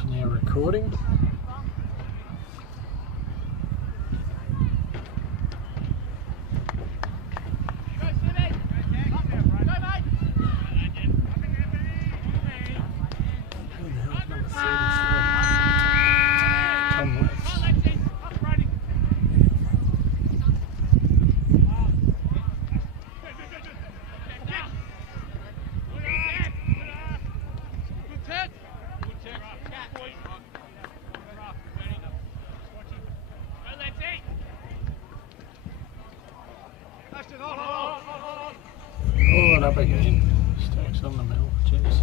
It's now recording. Oh, and up again. Stacks on the mill. Cheers.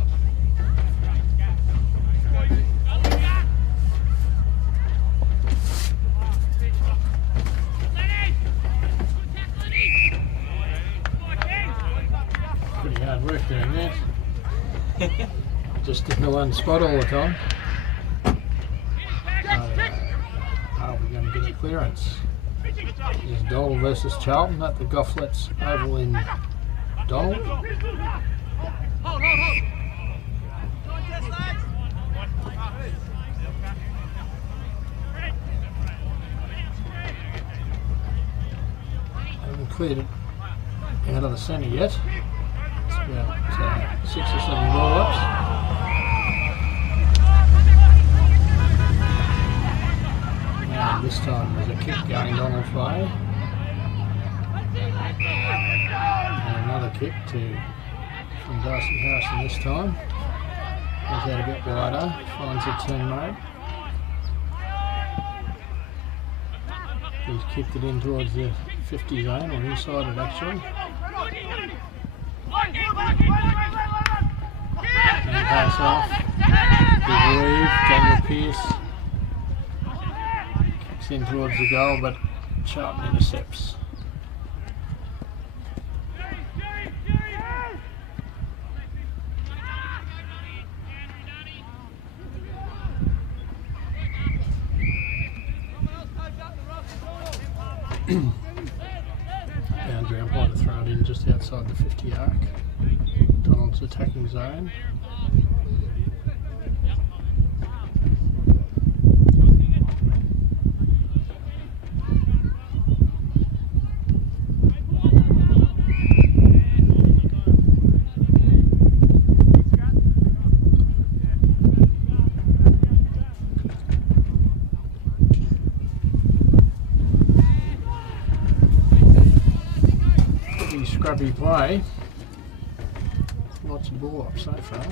Pretty hard work doing that. Just in the one spot all the time. Are we going to get a clearance? Is Donald versus Charlton at the Gofflet's Oval in Donald. Haven't cleared it out of the centre yet. It's about 6 or 7 ball ups. Now this time there's a kick going Donald's way. And another kick from Darcy Harrison this time. Goes out a bit wider, finds a teammate. He's kicked it in towards the 50 zone, or inside it actually. And pass off. Big weave, Daniel Pearce. Kicks in towards the goal, but Charlton intercepts. Boundary umpire to throw it in just outside the 50 arc. Donald's attacking zone. Scrubby play. Lots of ball up so far.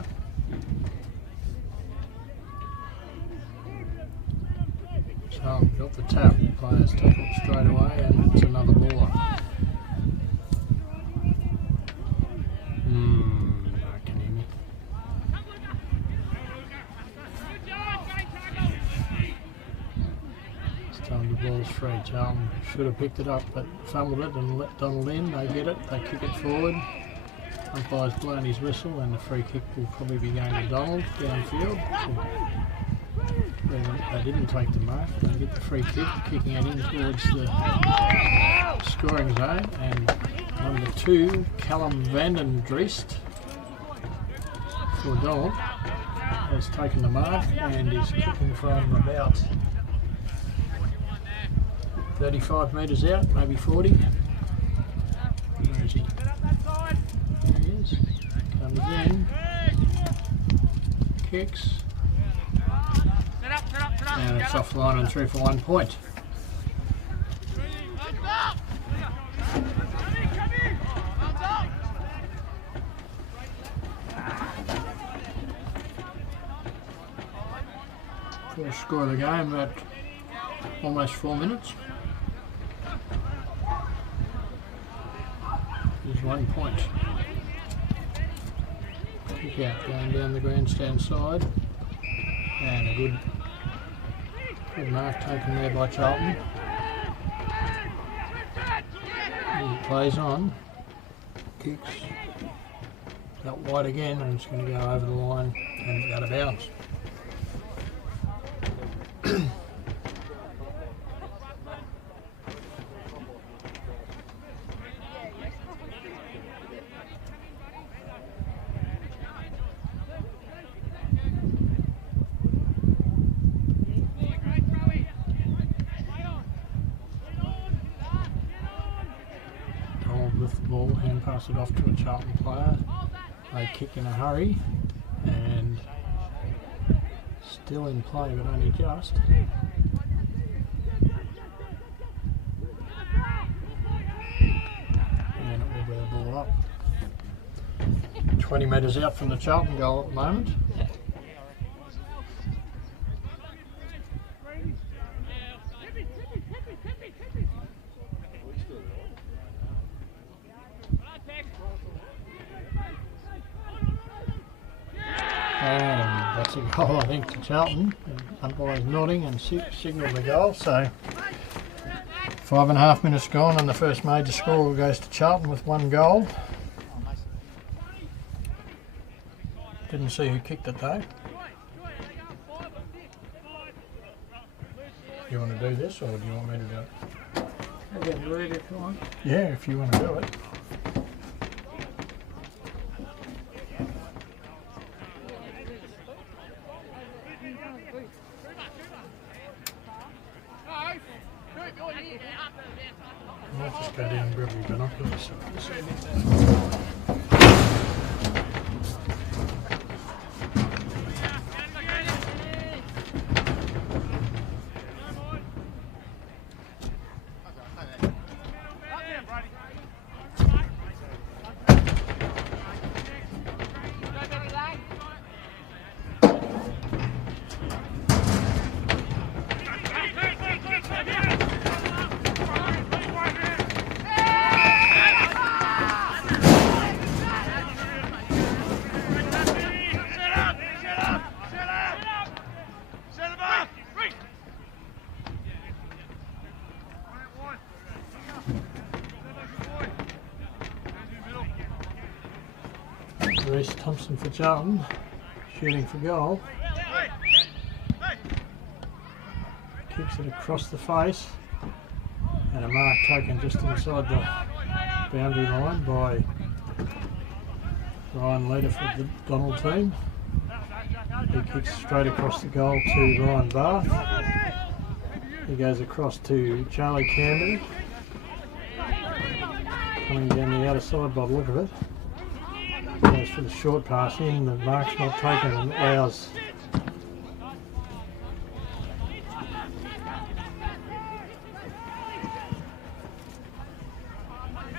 So got the tap. Players tackle straight away, and it's another ball up. I can hear me. This time the ball's free. Charlton should have picked it up, but fumbled it and let Donald in. They get it, they kick it forward. Umpire's blown his whistle, and the free kick will probably be going to Donald downfield. They didn't take the mark, they get the free kick, kicking it in towards the scoring zone. And number 2, Callum Vandendriest for Donald, has taken the mark and is kicking from about 35 metres out, maybe 40. Where is he? There he is. Comes in. Kicks. And it's offline and through for 1 point. First score of the game at almost 4 minutes. There's 1 point. Kick out going down the grandstand side. And a good mark taken there by Charlton. He plays on. Kicks. Out wide again, and it's going to go over the line and out of bounds. pass it off to a Charlton player. They kick in a hurry and still in play, but only just. And it will be a ball up. 20 metres out from the Charlton goal at the moment. And that's a goal, I think, to Charlton. Umpires nodding and signalled the goal. So 5.5 minutes gone, and the first major score goes to Charlton with 1 goal. Didn't see who kicked it though. You want to do this, or do you want me to do it? I'll get rid if you want. Yeah, if you want to do it. I might just go down and grab your binoculars. Reece Thompson for Charlton, shooting for goal. Kicks it across the face, and a mark taken just inside the boundary line by Ryan Leader for the Donald team. He kicks straight across the goal to Ryan Barth. He goes across to Charlie Campbell, coming down the outer side by the look of it. Goes for the short pass in, the mark's not taken, and allows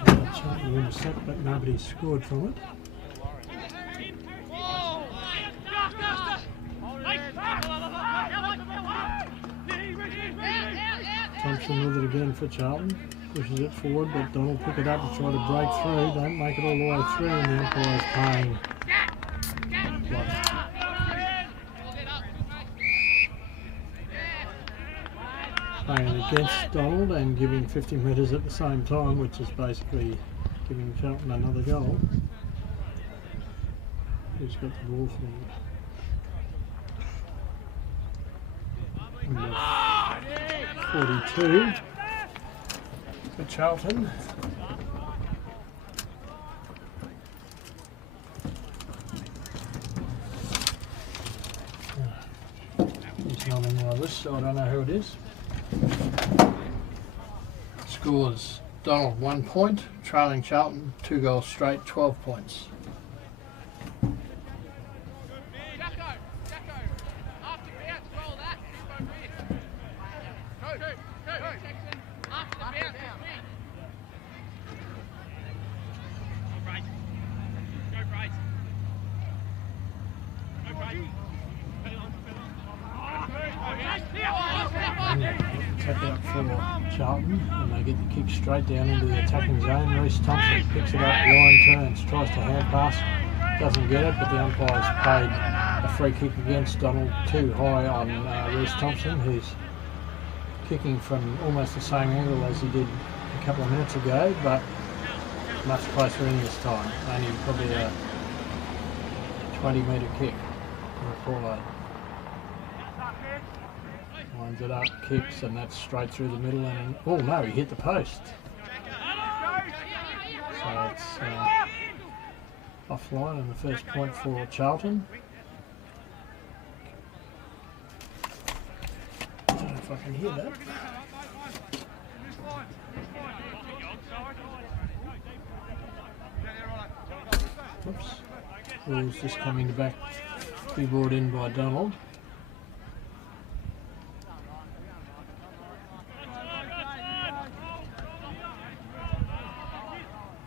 Charlton to intercept, but nobody's scored from it. Thompson with it again for Charlton. Pushes it forward, but Donald pick it up and try to break through. Don't make it all the way through, and the umpire's paying. Paying against Donald and giving 50 metres at the same time, which is basically giving Charlton another goal. Who's got the ball forward? Number 42. For Charlton. He's not in my list, so I don't know who it is. Scores: Donald 1 point, trailing Charlton 2 goals straight, 12 points. Tap out for Charlton, and they get the kick straight down into the attacking zone. Reece Thompson picks it up, line turns, tries to hand pass, doesn't get it, but the umpire's paid a free kick against Donald, too high on Reece Thompson, who's kicking from almost the same angle as he did a couple of minutes ago, but much closer in this time. Only probably a 20-metre kick required. Lines it up, kicks, and that's straight through the middle, and oh no, he hit the post. So it's offline, and the first point for Charlton. I don't know if I can hear that. Oops. Ball's just coming to back, be brought in by Donald.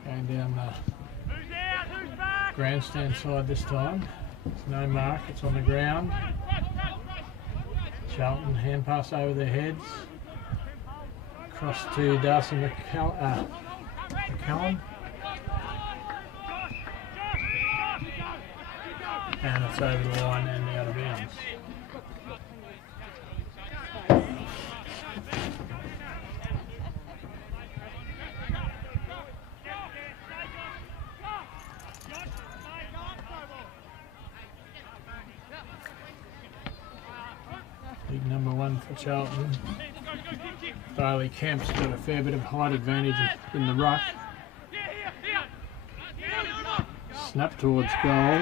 Going down the grandstand side this time. There's no mark, it's on the ground. Charlton hand pass over their heads. Across to Darcy McCallum. And it's over the line and out of bounds. Big number 1 for Charlton. Bailey Kemp's got a fair bit of height advantage in the ruck. Snap towards goal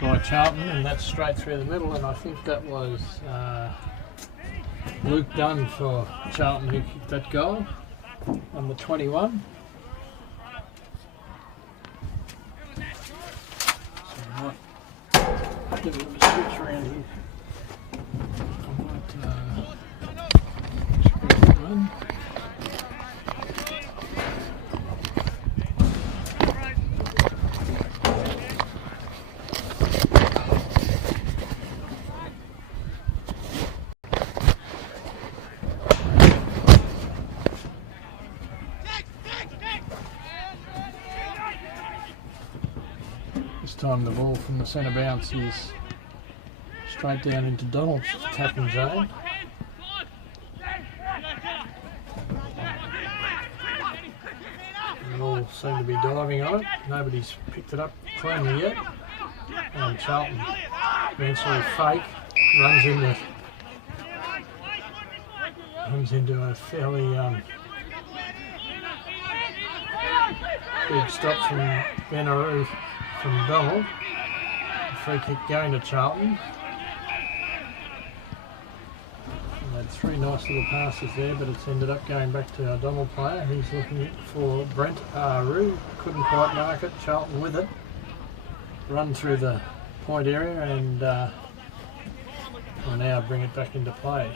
by Charlton, and that's straight through the middle, and I think that was Luke Dunn for Charlton who kicked that goal, number 21. So I might give it a switch around here. I might screw that one. This time the ball from the centre bounce is straight down into Donald's attacking zone. They all seem to be diving on it. Nobody's picked it up cleanly yet. And Charlton eventually fake, runs into a fairly big stop from Benaroo from Donald. A free kick going to Charlton. They had 3 nice little passes there, but it's ended up going back to our Donald player. He's looking for Brent Aru. Couldn't quite mark it. Charlton with it. Run through the point area and will now bring it back into play.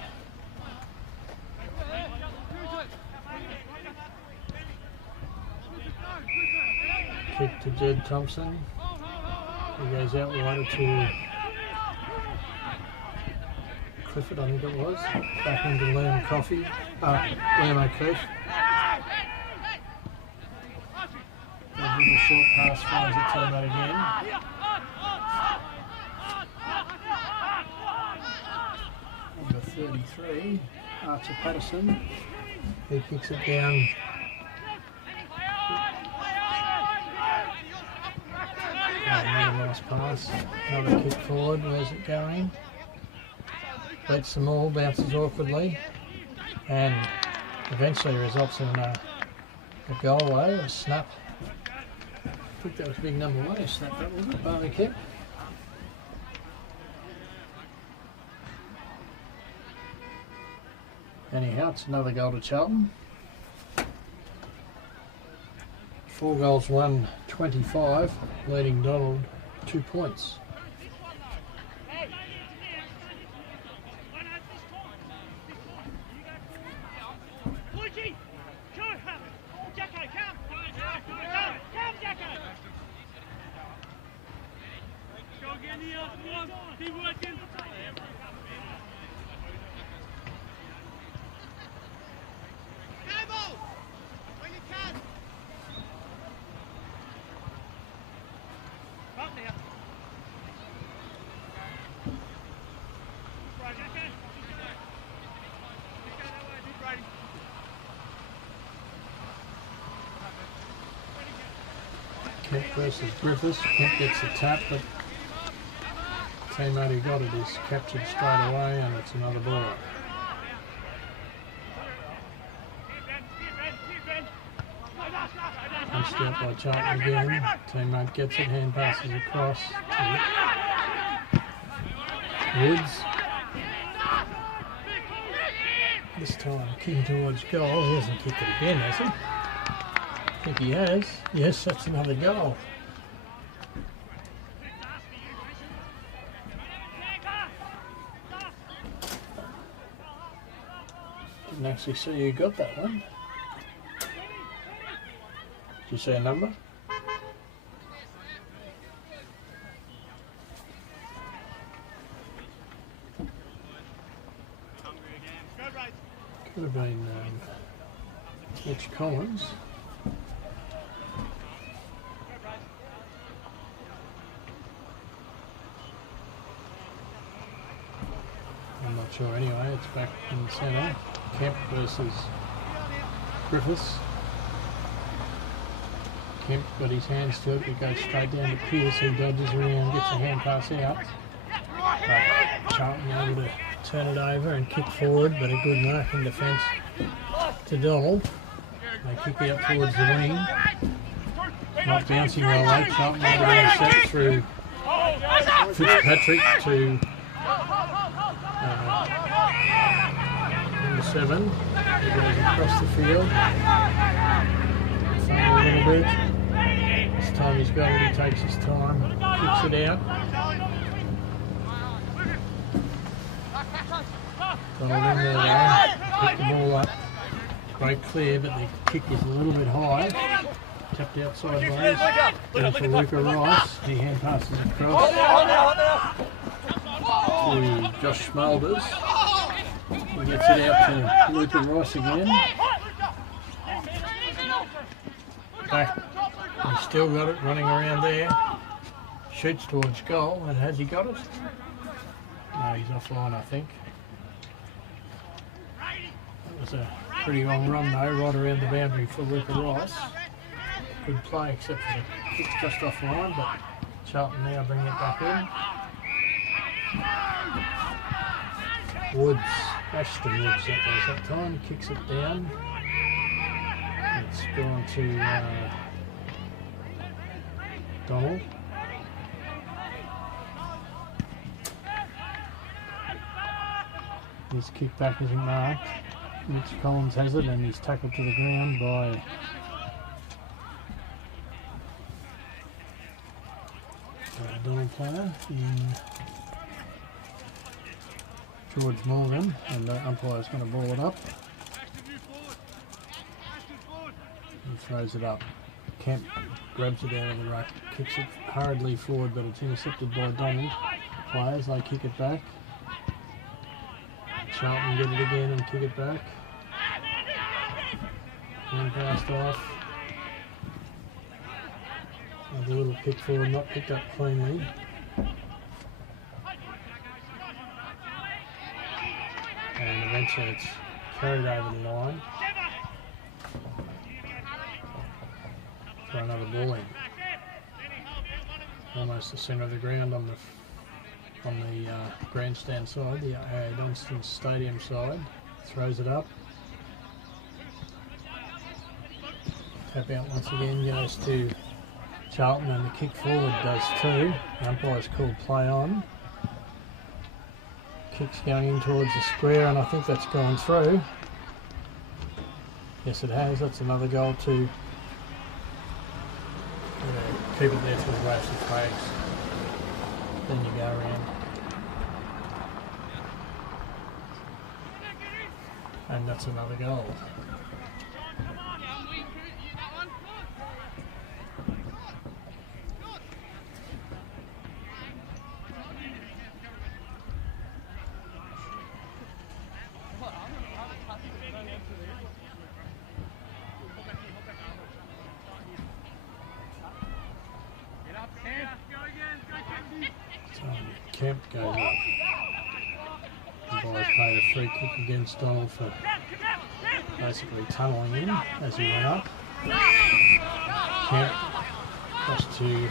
Kick to Jed Thompson. He goes out wider to Clifford, I think it was. Back into Liam O'Keefe. A little short pass finds a teammate again. Number 33, Archer Patterson. He kicks it down. Another nice pass, another kick forward, where's it going? Beats them all, bounces awkwardly, and eventually results in a goal away, a snap. I think that was big number 1, he snapped that, wasn't it? Barley kick. Anyhow, it's another goal to Charlton. 4 goals, 1, 25, leading Donald 2 points. Kemp versus Griffiths. Kemp gets the tap, but teammate who got it is captured straight away, and it's another ball. Punched out by Charlton again. Teammate gets it, hand passes across to Woods. This time kicking towards goal. He hasn't kicked it again, has he? I think he has. Yes, that's another goal. Didn't actually see who got that one. Did you see a number? Could have been Mitch Collins. I'm not sure anyway, it's back in the centre. Kemp versus Griffiths. Kemp got his hands to it, but goes straight down to Pierce, who dodges around, gets a hand pass out. But Charlton able to turn it over and kick forward, but a good marking defence to Donald. They kick out towards the wing. Not bouncing well late. Charlton able to set through Fitzpatrick to number 7. He goes across the field. A little bit. This time he's got it, he takes his time, kicks it out. Donald in there, pick the ball up. Great clear, but the kick is a little bit high. Tapped out sideways. Goes for Luca Rice. He hand passes across to Josh Smulders. He gets it out to Luca Rice again. Back. He's still got it running around there. Shoots towards goal, and has he got it? No, he's offline, I think. That was a pretty long run though, right around the boundary for Luca Rice. Good play, except for the kick just offline, but Charlton now bring it back in. Woods, Ashton Woods that was that time, kicks it down. It's gone to Donald. His kickback isn't marked. Mitch Collins has it and he's tackled to the ground by Donald player in George Morgan, and the umpire's going to ball it up. He throws it up. Kemp grabs it out of the ruck, kicks it hurriedly forward, but it's intercepted by Donald players. They kick it back. Charlton get it again and kick it back. One passed off. Another little kick forward, not picked up cleanly. And eventually it's carried over the line for another ball in. Almost the centre of the ground on the grandstand side, the Dunstan Stadium side. Throws it up. Tap out once again, goes to Charlton, and the kick forward does too. The umpire's called play on. Kick's going in towards the square, and I think that's gone through. Yes, it has. That's another goal to keep it there for the race of flags. Then you go around. And that's another goal. Kemp goes up. The boys played a free kick against Donald for basically tunnelling in as he went up. Kemp across to his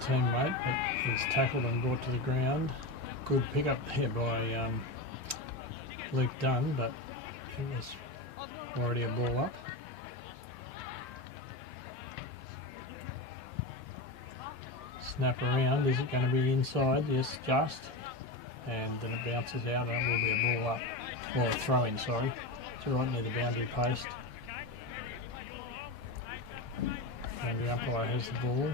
teammate, but he's tackled and brought to the ground. Good pick up there by Luke Dunn, but it was already a ball up. Snap around, is it going to be inside? Yes, just. And then it bounces out and it will be a ball up. or throw in, sorry. So right near the boundary post. And the umpire has the ball.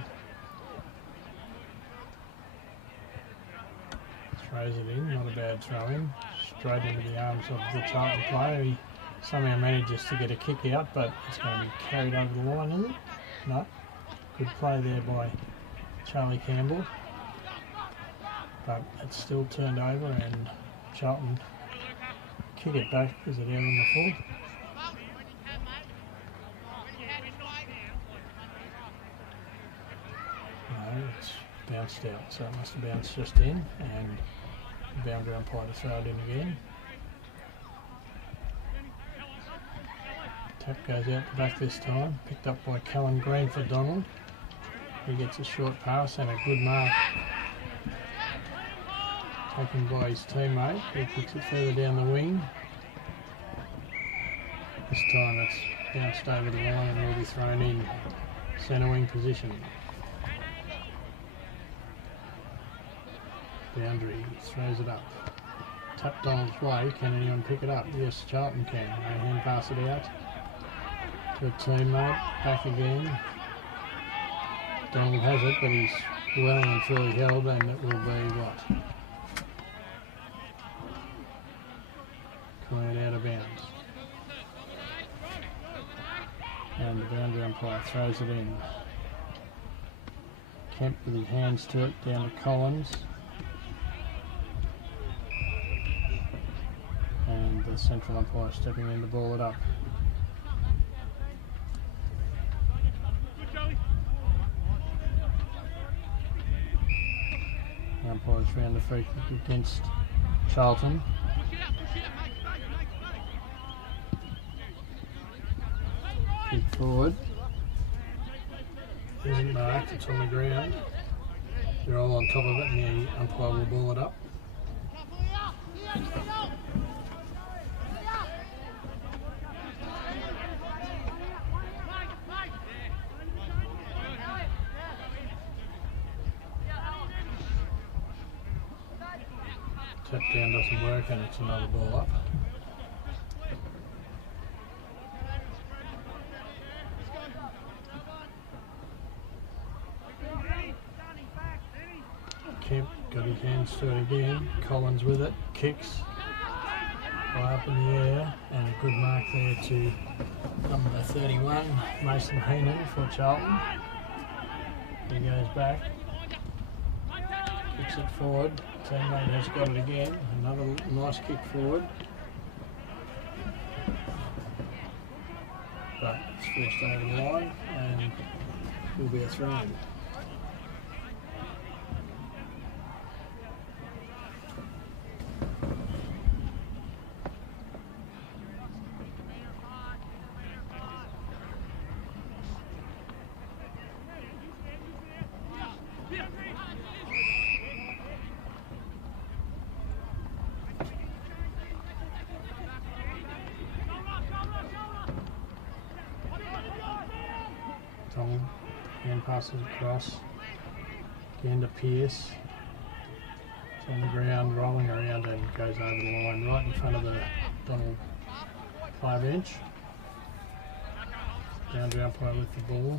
Throws it in, not a bad throw in. Straight into the arms of the Charlton player. He somehow manages to get a kick out, but it's going to be carried over the line, isn't it? No. Good play there by Charlie Campbell. But it's still turned over and Charlton kick it back. Is it out on the full? No, it's bounced out, so it must have bounced just in, and the boundary umpire to throw it in again. Tap goes out the back this time, picked up by Callum Green for Donald. He gets a short pass and a good mark taken by his teammate, who kicks it further down the wing. This time it's bounced over the line and will be thrown in centre wing position. Boundary throws it up. Tap Donald's way. Can anyone pick it up? Yes, Charlton can. They hand pass it out to a teammate. Back again. Donald has it, but he's well and truly held, and it will be what? Cleared out of bounds. And the boundary umpire throws it in. Kemp with his hands to it, down to Collins. And the central umpire stepping in to ball it up. The umpire's round the free kick against Charlton. Kick forward. Isn't marked, it's on the ground. They're all on top of it and the umpire will ball it up. Tap down doesn't work and it's another ball up. Kemp got his hands to it again. Collins with it, kicks high up in the air, and a good mark there to number 31, Mason Heenan for Charlton. He goes back, kicks it forward. Teammate has got it again. Another nice kick forward, but it's forced over the line and will be a throw-in. Donald hand passes across again to Pearce. It's on the ground, rolling around and goes over the line right in front of the Donald player bench. Boundary umpire with the ball.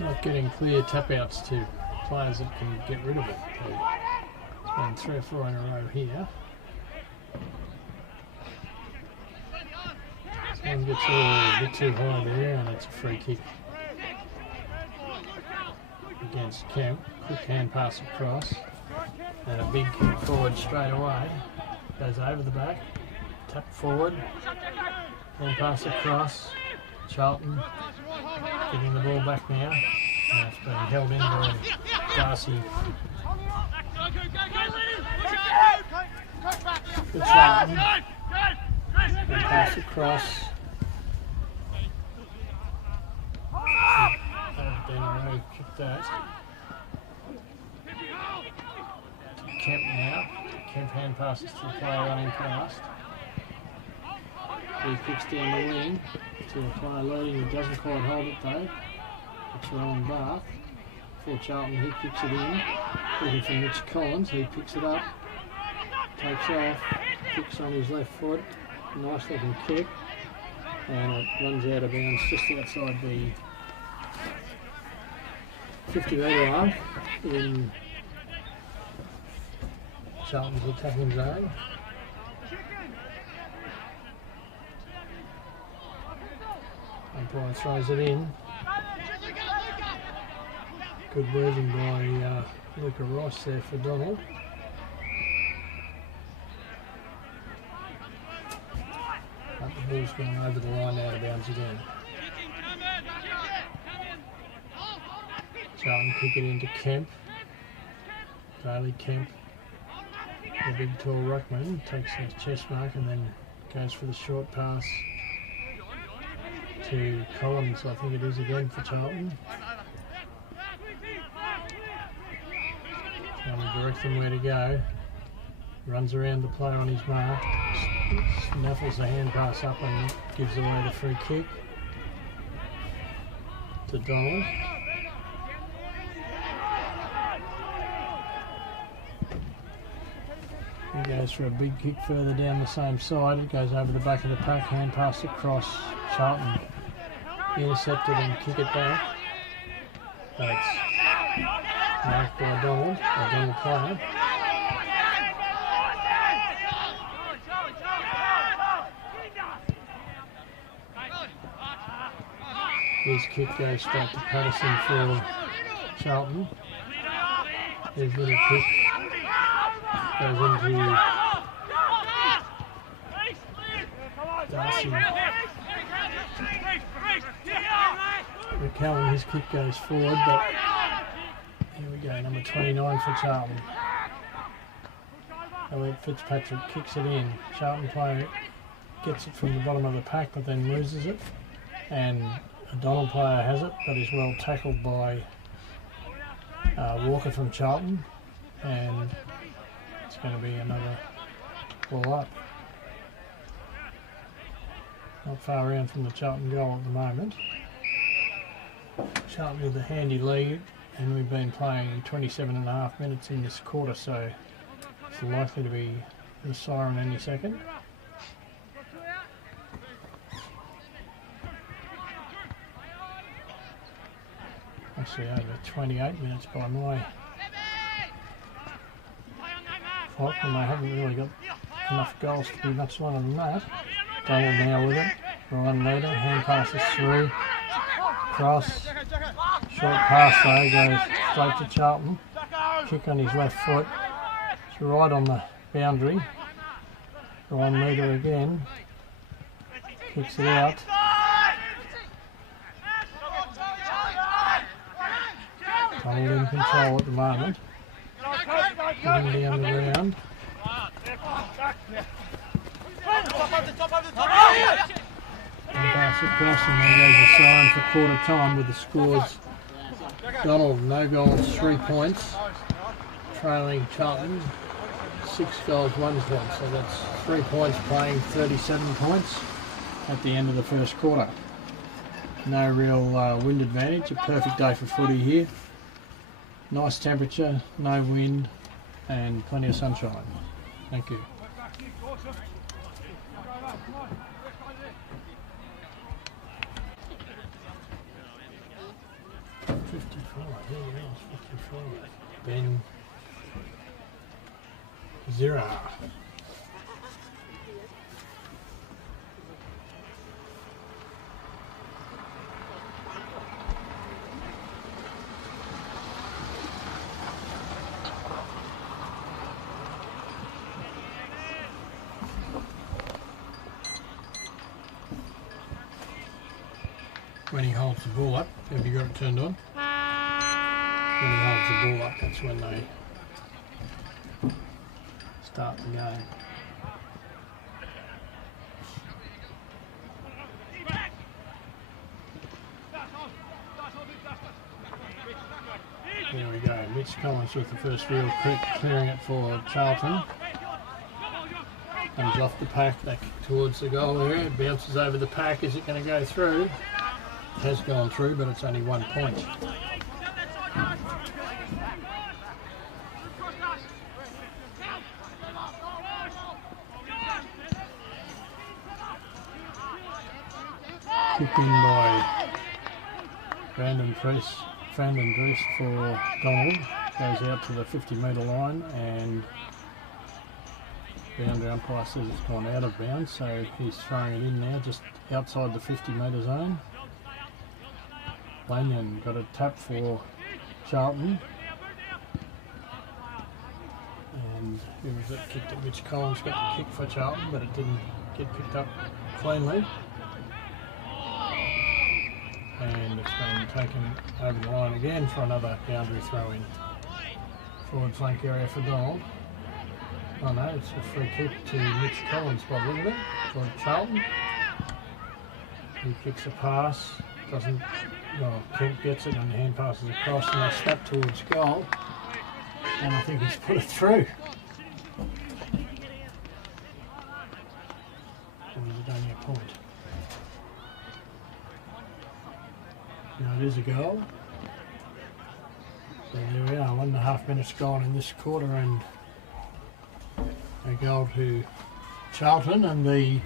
Not getting clear tap outs to players that can get rid of it. It's been 3 or 4 in a row here. Someone gets a bit too high there and it's a free kick. against Kemp. Quick hand pass across. And a big kick forward straight away. Goes over the back. Tap forward. Hand pass across. Charlton getting the ball back now. And it's being held in by Darcy. Good Charlton. And pass across. Rowe kicked that. Kemp now. Kemp hand passes to the player running past. He kicks down the wing to a player leading. He doesn't quite hold it though. It's Ryan Bath. For Charlton, he kicks it in. Looking for Mitch Collins. He picks it up. Takes off. Kicks on his left foot. Nice looking kick. And it runs out of bounds just outside the 50-metre line in Charlton's attacking zone. Umpire throws it in. Good moving by Luca Rice there for Donald. But the ball's going over the line, out of bounds again. Charlton kick it into Kemp. Bailey Kemp, the big tall ruckman, takes his chest mark and then goes for the short pass to Collins, I think it is again for Charlton. Trying to direct him where to go. Runs around the player on his mark, snaffles the hand pass up and gives away the free kick to Donald. He goes for a big kick further down the same side. It goes over the back of the pack, hand pass across. Charlton intercepted and kick it back. That's marked by Donald, a Donald player. His kick goes straight to Patterson for Charlton. There's a little kick. Goes into Darcy. McCallum, his kick goes forward, but here we go, number 29 for Charlton. Elliot Fitzpatrick kicks it in. Charlton player gets it from the bottom of the pack, but then loses it. And a Donald player has it, but is well tackled by Walker from Charlton. And it's going to be another ball up. Not far around from the Charlton goal at the moment. Charlton with a handy lead, and we've been playing 27.5 minutes in this quarter, so it's likely to be the siren any second. Actually over 28 minutes by my clock, and they haven't really got enough goals to be much longer than that. Donald now with it. Ryan leader, hand passes through. Cross. Short pass though, goes straight to Charlton. Kick on his left foot. It's right on the boundary. Ryan leader again. Kicks it out. Donald in control at the moment. Getting down the ground. And pass across, and then goes the siren for quarter time with the scores. Donald, no goals, 3 points. Trailing Charlton, 6 goals, 1 point. So that's 3 points playing 37 points at the end of the first quarter. No real wind advantage, a perfect day for footy here. Nice temperature, no wind, and plenty of sunshine. Thank you. Ben Zira. when he holds the ball up. Have you got it turned on? When he holds the ball up, that's when they start the game. There we go. Mitch Collins with the first real quick, clearing it for Charlton. Comes off the pack back towards the goal area. It bounces over the pack. Is it going to go through? It has gone through, but it's only 1 point. Kicked in by Brandon Priest for Donald. Goes out to the 50-metre line, and boundary umpire says it's gone out of bounds, so he's throwing it in now just outside the 50-metre zone. Lanyon got a tap for Charlton, and who was it kicked it? Mitch Collins got the kick for Charlton, but it didn't get picked up cleanly, and it's been taken over the line again for another boundary throw in. Forward flank area for Donald. Oh no, it's a free kick to Mitch Collins, Bob, isn't it? For Charlton. He kicks a pass, doesn't, well, Kemp gets it and the hand passes across, and they snap towards goal. And I think he's put it through. Or is it only a point? No, it is a goal. So there we are, 1.5 minutes gone in this quarter, and a goal to Charlton, and the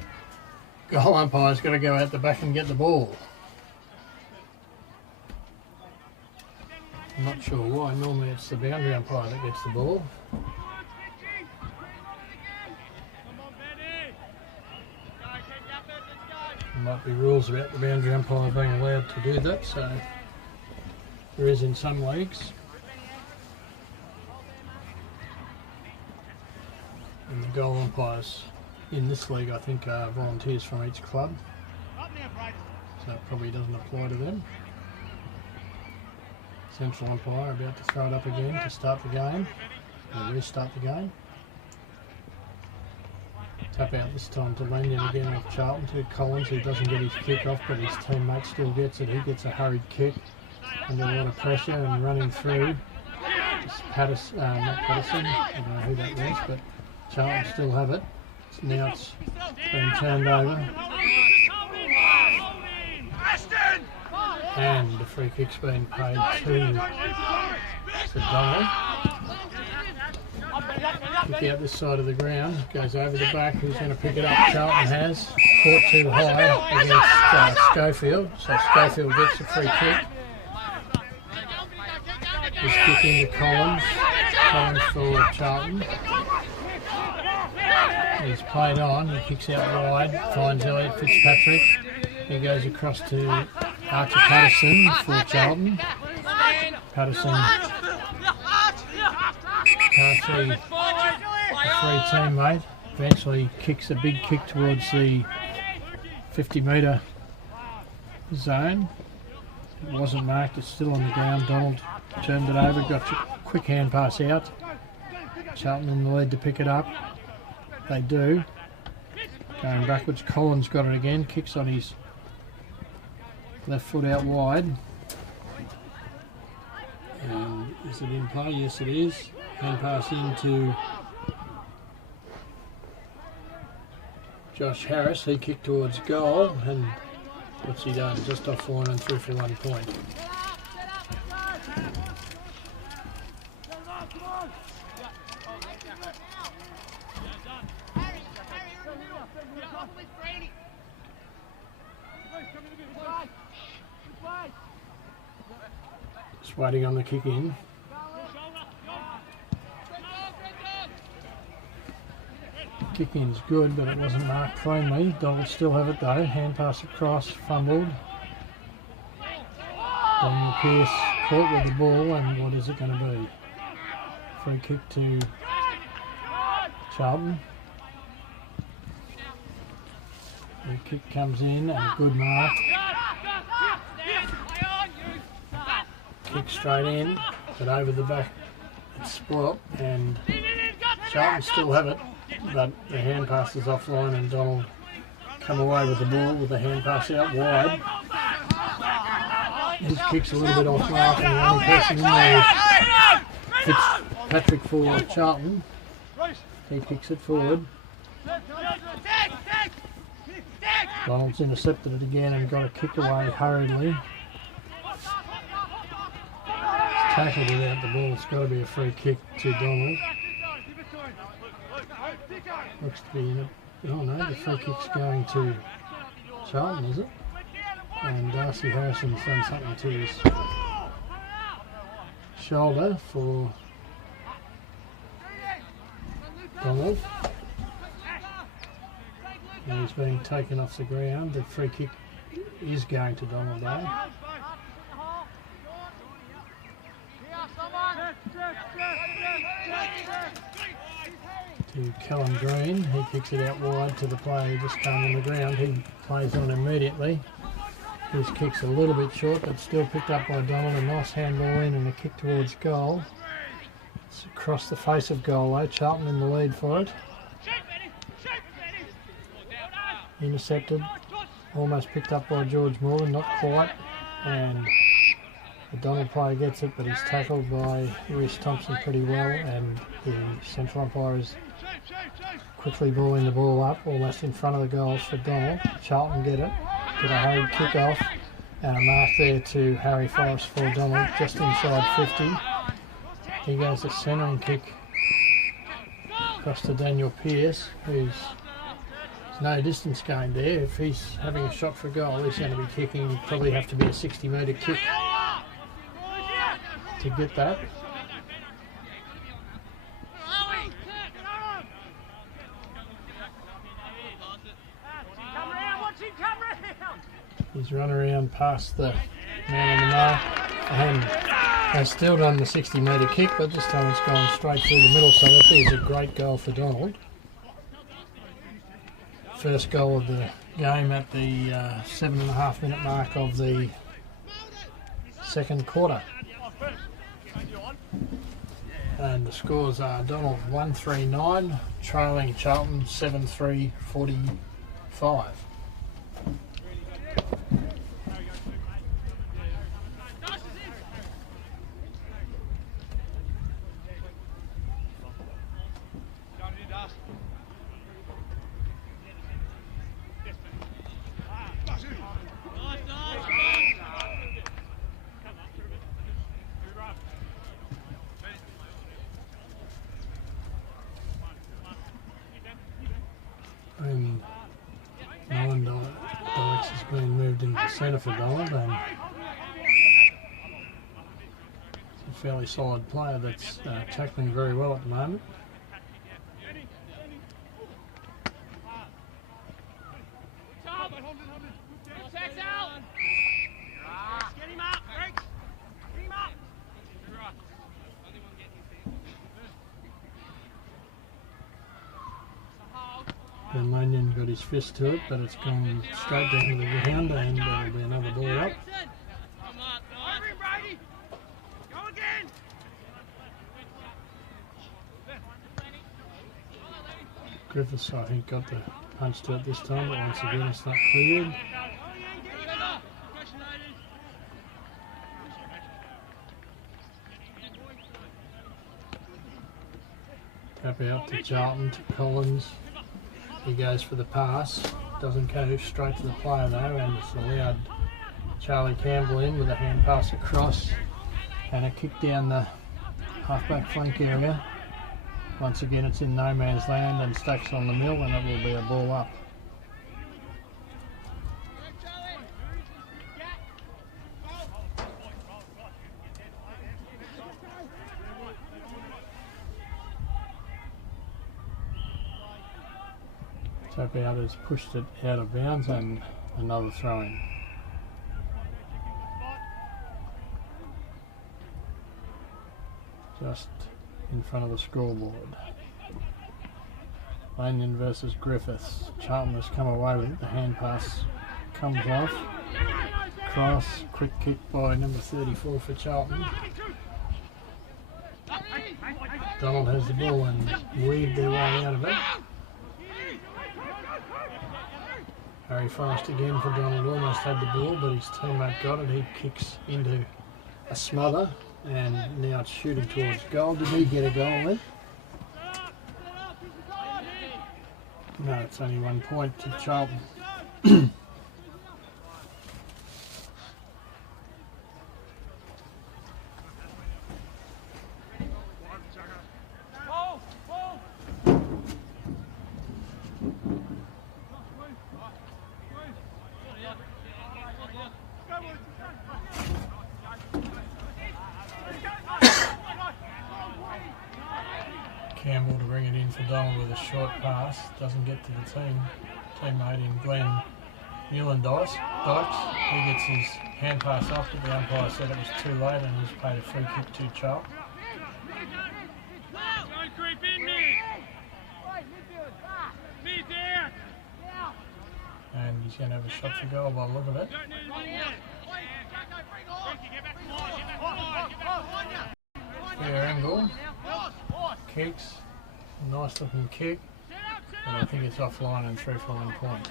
goal umpire's got to go out the back and get the ball. I'm not sure why. Normally it's the boundary umpire that gets the ball. There might be rules about the boundary umpire being allowed to do that, so there is in some leagues. And the goal umpires in this league, I think, are volunteers from each club, so it probably doesn't apply to them. Central umpire about to throw it up again to start the game, or restart the game. Tap out this time to Lanyon again with Charlton, to Collins, who doesn't get his kick off, but his teammate still gets it. He gets a hurried kick under a lot of pressure and running through. It's Patterson, not Patterson, I don't know who that was, but Charlton still have it. Now it's been turned over. And the free kick's been paid to Donald. Kick out this side of the ground, goes over the back. Who's going to pick it up? Charlton has. Caught too high against Schofield, so Schofield gets a free kick. This kick into Collins. Collins for Charlton. He's played on, he kicks out wide, finds Elliot Fitzpatrick. He goes across to Archie Patterson for Charlton. Patterson can't see a free teammate. Eventually kicks a big kick towards the 50-metre zone. It wasn't marked, it's still on the ground. Donald turned it over, got a quick hand pass out. Charlton in the lead to pick it up. They do. Going backwards, Collins got it again, kicks on his left foot out wide. And is it in play? Yes it is. Hand pass into Josh Harris. He kicked towards goal, and what's he done? Just off line and through for 1 point. Just waiting on the kick in. Kick in's good, but it wasn't marked cleanly. Donald still have it though. Hand pass across, fumbled. Daniel Pearce caught with the ball, and what is it going to be? Free kick to Charlton. The kick comes in, and a good mark. Kick straight in, but over the back it's spoilt, and Charlton still have it, but the hand pass is offline and Donald come away with the ball with the hand pass out wide. His kick's a little bit off mark, and the only person in there is Fitzpatrick for Charlton. He kicks it forward. Donald's intercepted it again and got a kick away hurriedly. It's tackled without the ball. It's got to be a free kick to Donald. Looks to be in it. Oh no, the free kick's going to Charlton, is it? And Darcy Harrison's done something to his shoulder for Donald. And he's being taken off the ground. The free kick is going to Donald though. To Callum Green, he kicks it out wide to the player who just came on the ground. He plays on immediately. His kick's a little bit short, but still picked up by Donald. A nice handball in and a kick towards goal. It's across the face of goal though. Charlton in the lead for it. Intercepted, almost picked up by George Morgan, not quite. And the Donald player gets it, but he's tackled by Rhys Thompson pretty well, and the central umpire is quickly balling the ball up, almost in front of the goals for Donald. Charlton get it, get a hurried kick off, and a mark there to Harry Forrest for Donald, just inside 50. He goes a centering kick across to Daniel Pearce, who's no distance gained there. If he's having a shot for goal, he's going to be kicking. He'd probably have to be a 60-metre kick to get that. He's run around past the man on the mark and has still done the 60-metre kick, but this time it's gone straight through the middle, so that is a great goal for Donald. First goal of the game at the 7.5 minute mark of the second quarter. And the scores are Donald 139, trailing Charlton 7-3-45. And Nolan Dykes has been moved into the centre for Donald, and it's a fairly solid player that's tackling very well at the moment. Mannion got his fist to it, but it's gone straight down to the ground, and there'll be another ball up. Griffiths, I think, got the punch to it this time, but once again it's not cleared. Tap out to Charlton, to Collins. He goes for the pass, doesn't go straight to the player though, and it's allowed Charlie Campbell in with a hand pass across and a kick down the half-back flank area. Once again it's in no man's land and stacks on the mill, and it will be a ball up. Tap out has pushed it out of bounds, and another throw-in. Just in front of the scoreboard. Lanyon versus Griffiths. Charlton has come away with it. The hand pass comes off. cross, quick kick by number 34 for Charlton. Donald has the ball and weaved their way out of it. Very fast again for Donald, almost had the ball, but his teammate got it. He kicks into a smother, and now it's shooting towards goal. Did he get a goal then? No, it's only 1 point to Charlton. Campbell to bring it in for Donald with a short pass. Doesn't get to the teammate in Glenn Newland-Dykes. He gets his hand pass off, but the umpire said it was too late and he's paid a free kick to Charlton. And he's going to have a shot for goal by the look of it. Fair angle. Kicks. Nice looking kick. But I think it's offline and through for 1 point.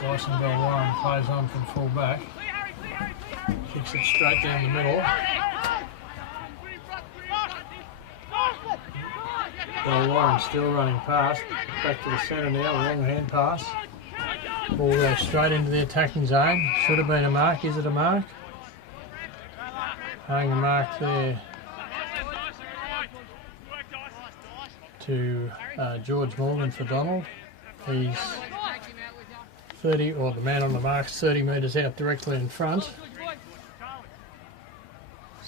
Dyson Warren plays on from full back. Kicks it straight down the middle. Warren still running past. Back to the centre now, long hand pass. Ball goes straight into the attacking zone. Should have been a mark. Is it a mark? Having a mark there to George Morgan for Donald. He's 30, or the man on the mark's 30 metres out directly in front.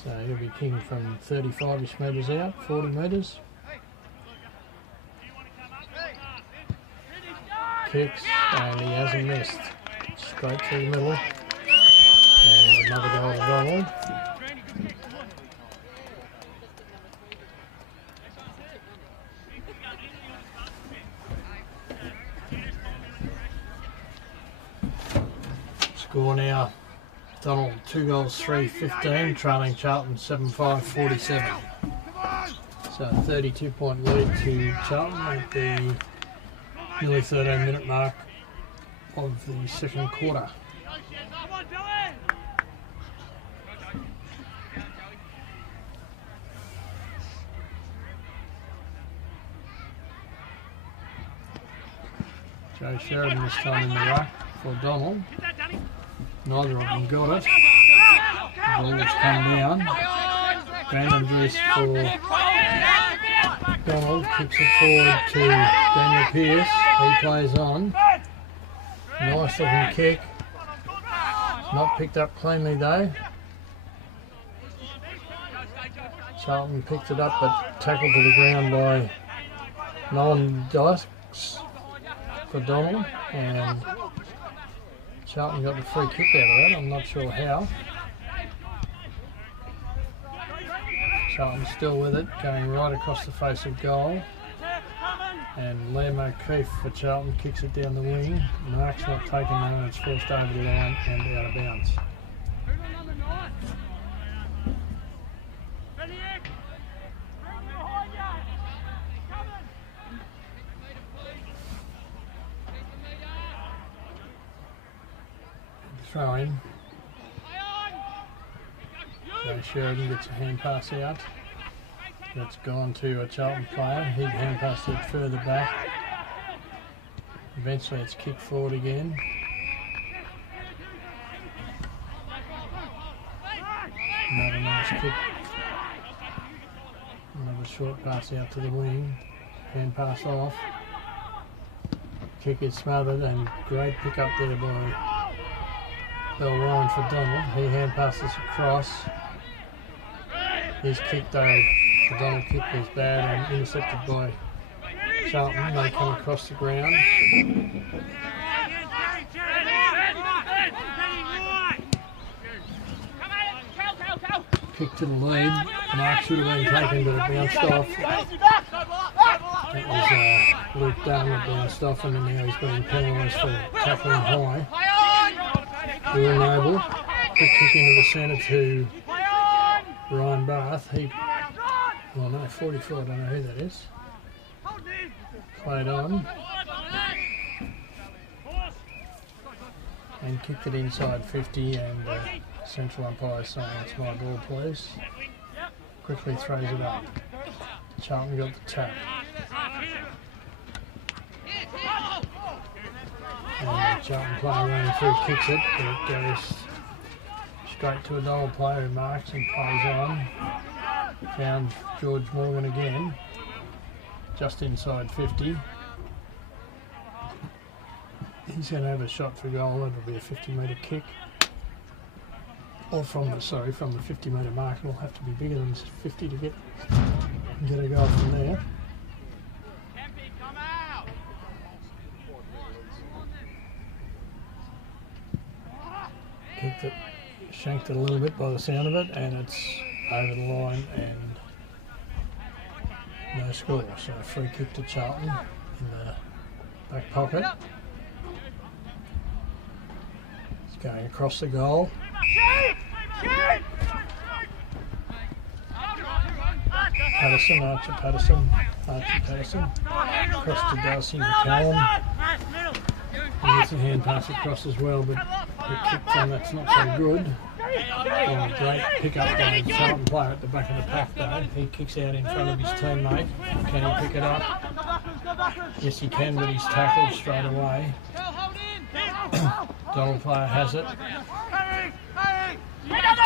So he'll be king from 35ish metres out, 40 metres. Kicks, and he hasn't missed. Straight through the middle. And another goal to Donald. Score now, Donald 2 goals, 3-15, trailing Charlton 7-5-47. So 32-point lead to Charlton at the nearly 13-minute mark of the second quarter. Joe Sheridan this time in the ruck for Donald. Neither of them got it. The ball that's come down. Brandon Drees for Donald, kicks it forward to Daniel Pearce. He plays on. Nice looking kick. Not picked up cleanly though. Charlton picked it up but tackled to the ground by Nolan Dykes for Donald, and Charlton got the free kick out of that. I'm not sure how. Charlton still with it, going right across the face of goal. And Liam O'Keefe for Charlton kicks it down the wing. Mark's not taken that, and it's forced over the line and out of bounds. Throw in. So Sheridan gets a hand pass out. That's gone to a Charlton player. He hand passed it further back. Eventually it's kicked forward again. Another nice kick. Another short pass out to the wing. Hand pass off. Kick is smothered, and great pick up there by Warren for Donald. He hand passes across. He's kicked though the Donald kick was bad and intercepted by Charlton. They come across the ground. Kick to the lead. Mark should have been taken, but it bounced off. That was Luke Dunn that bounced off, and now he's being penalised for tackling high. Will Noble, quick kick into the centre to Ryan Bath. Well, no, 44, I don't know who that is. Played on. And kicked it inside 50, and central umpire saying it's my ball, please. Quickly throws it up. Charlton got the tap. And the Charlton player running through kicks it, but it goes straight to a Donald player who marks and plays on. Found George Morgan again, just inside 50. He's going to have a shot for goal. That'll be a 50-metre kick. Or from the 50-metre mark. It'll have to be bigger than 50 to get a goal from there. Kicked it, shanked it a little bit by the sound of it, and it's over the line and no score. So a free kick to Charlton in the back pocket. It's going across the goal. Archie Patterson, across to Darcy McCallum. There's a hand pass across as well, but the kick from that's not so good. Oh, great pick up by the Charlton player at the back of the pack though. He kicks out in front of his teammate. Can he pick it up? Yes he can, but he's tackled straight away. Donald player has it.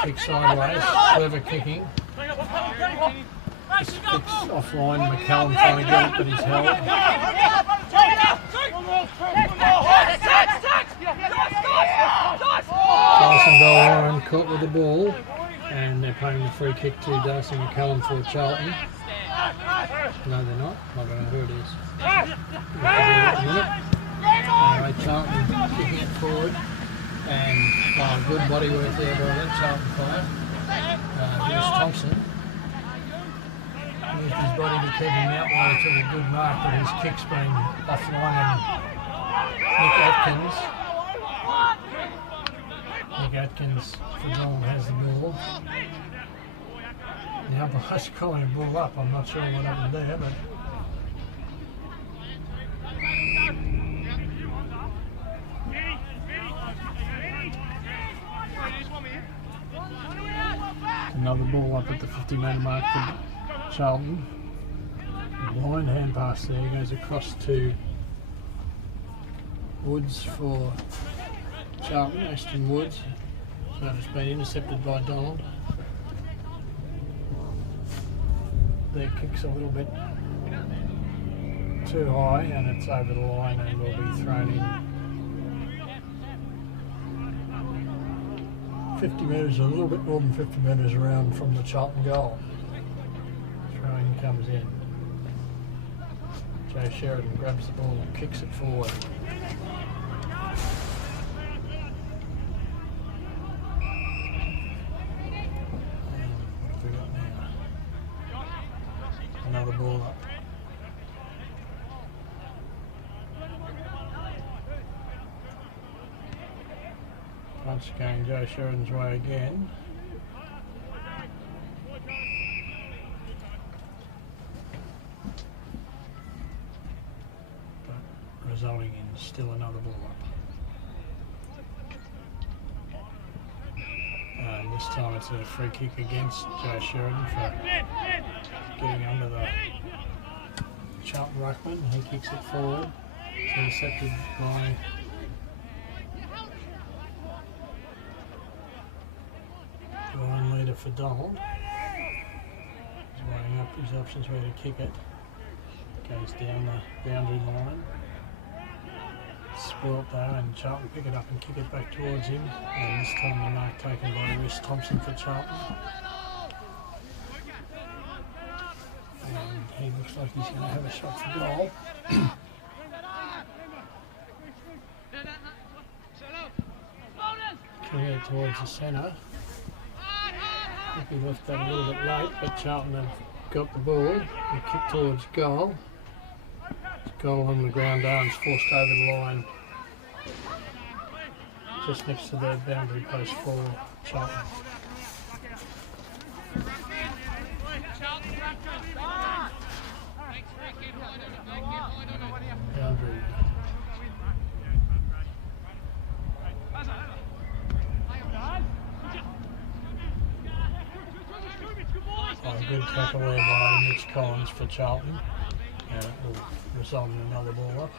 Kick sideways, clever kicking. This kicks offline, McCallum trying to get it, but he's held. Dyson Bellarmine caught with the ball, and they're playing the free kick to Darcy McCallum for Charlton. No, they're not. I don't know who it is. Anyway, Charlton kicking it forward, and good body work there by that Charlton player, Lewis Thompson. Used his body to keep him out while he took a good mark, but his kick's been offline, and Nick Atkins for Donald has the ball. The umpire's calling the ball up. I'm not sure what happened there, but another ball up at the 50-metre mark for Charlton. Blind hand pass there, goes across to Woods for Charlton, Ashton Woods. So it's been intercepted by Donald. Their kick's a little bit too high and it's over the line and will be thrown in 50 metres, a little bit more than 50 metres around from the Charlton goal. Throwing comes in. Joe Sheridan grabs the ball and kicks it forward. Another ball up. Once again, Joe Sheridan's way again. But resulting in still another ball up. This time it's a free kick against Joe Sheridan for getting under the Charlton ruckman. He kicks it forward. It's intercepted by the line leader for Donald. He's weighing up his options where to kick it. Goes down the boundary line. Spoilt though, and Charlton pick it up and kick it back towards him. And this time the mark taken by Lewis Thompson for Charlton. Looks like he's going to have a shot for goal. Coming out towards the centre. I think he left that a little bit late, but Charlton have got the ball and kicked towards goal. Goal on the ground arms forced over the line. Just next to the boundary post for Charlton. Boundary. A good tackle there by Mitch Collins for Charlton. And it will result in another ball up.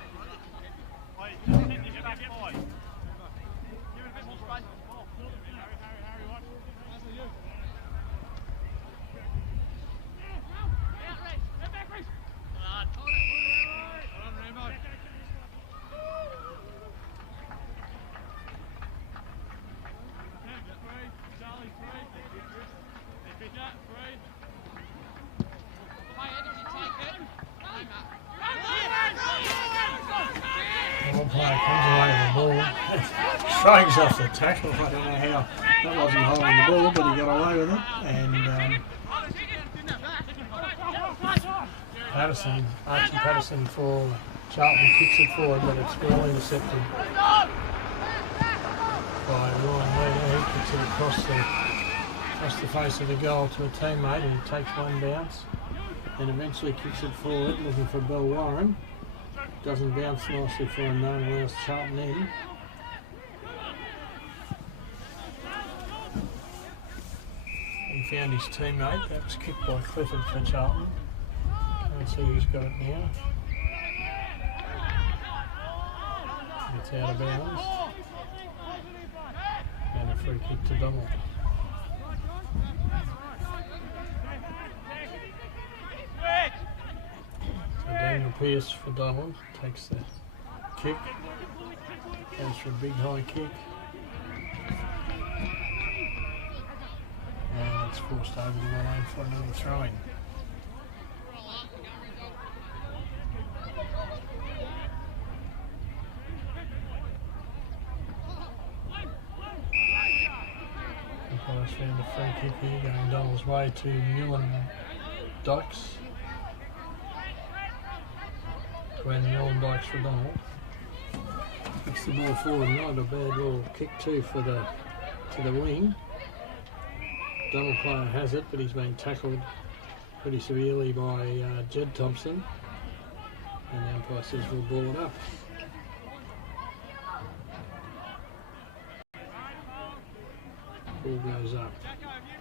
One player comes away with the ball, shrugs off the tackle. I don't know how that wasn't holding the ball, but he got away with it. And Archie Patterson for Charlton kicks it forward, but it's well intercepted by Ryan Leader. He kicks it across the face of the goal to a teammate, and he takes one bounce and eventually kicks it forward, looking for Bill Warren. Doesn't bounce nicely for him though, and allows Charlton in. He found his teammate. That was kicked by Clifford for Charlton. Can't see who's got it now. It's out of bounds. And a free kick to Donald. So Daniel Pearce for Donald takes the kick. Goes for a big high kick. And it's forced over the line for another throw-in. Umpires found a free kick here going Donald's way to Newland Dykes. When Newland Dykes for Donald. Kicks the ball forward, not a bad little kick too for to the wing. Donald player has it, but he's been tackled pretty severely by Jed Thompson. And the umpire says we'll ball it up. Ball goes up.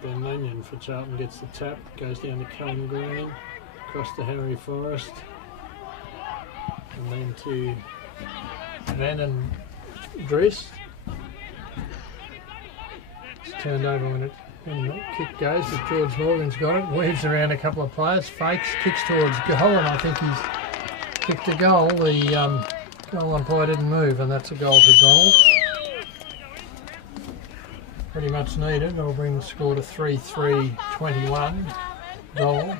Ben Lanyon for Charlton gets the tap, goes down to Callum Green, across to Harry Forrest, and then to Van Dries. It's turned over when the kick goes, but George Morgan's got it, weaves around a couple of players, fakes, kicks towards goal, and I think he's kicked a goal. The goal umpire didn't move, and that's a goal to Donald. Pretty much needed. It'll bring the score to 3-3-21. Donald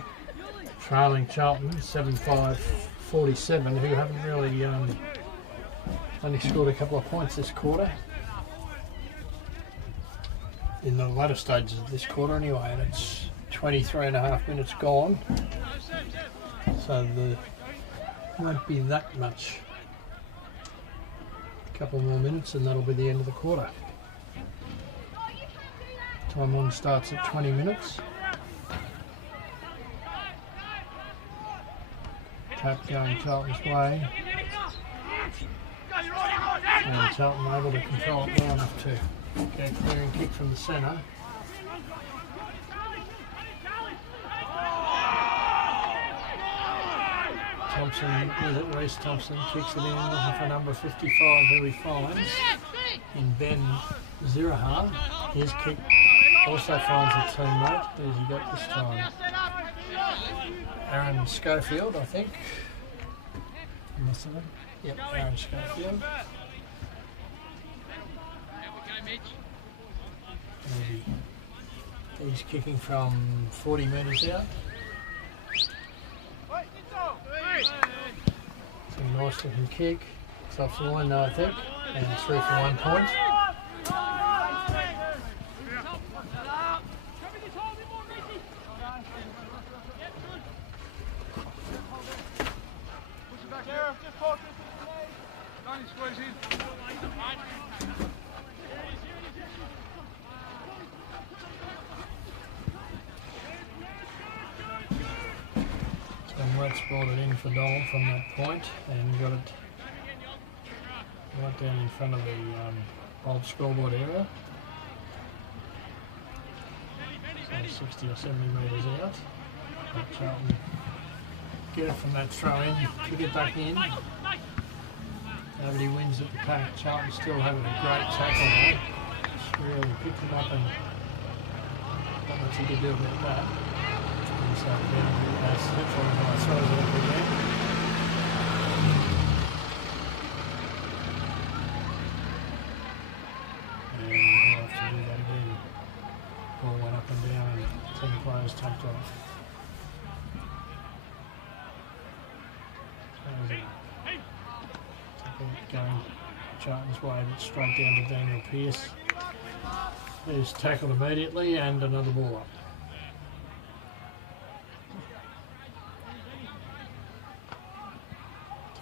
trailing Charlton 7-5-47, who haven't really only scored a couple of points this quarter. In the latter stages of this quarter anyway, and it's 23.5 minutes gone. So there won't be that much. A couple more minutes and that'll be the end of the quarter. Time on starts at 20 minutes. Tap going Charlton's way. And Charlton able to control it well enough to get a clearing kick from the centre. Thompson with it, Reece Thompson kicks it in, looking for number 55 who he finds in Ben Ziraha. His kick also finds a teammate. Who's he got this time? Aaron Schofield, I think. Must have been. Yep, Aaron Schofield. He's kicking from 40 metres out. It's a nice looking kick. It's off the line though, I think, and 3 for 1 point. Let's brought it in for Donald from that point and got it right down in front of the old scoreboard area. So 60 or 70 metres out. But Charlton get it from that throw in, kick it back in. Nobody wins at the pack. Charlton still having a great tackle though. Just really picked it up and not much you could do about that. So that's hopefully when I throws it up again. And we'll have to do that again. Ball went up and down and 10 players tapped off. Going Charlton's way, but straight down to Daniel Pearce. He's tackled immediately and another ball up.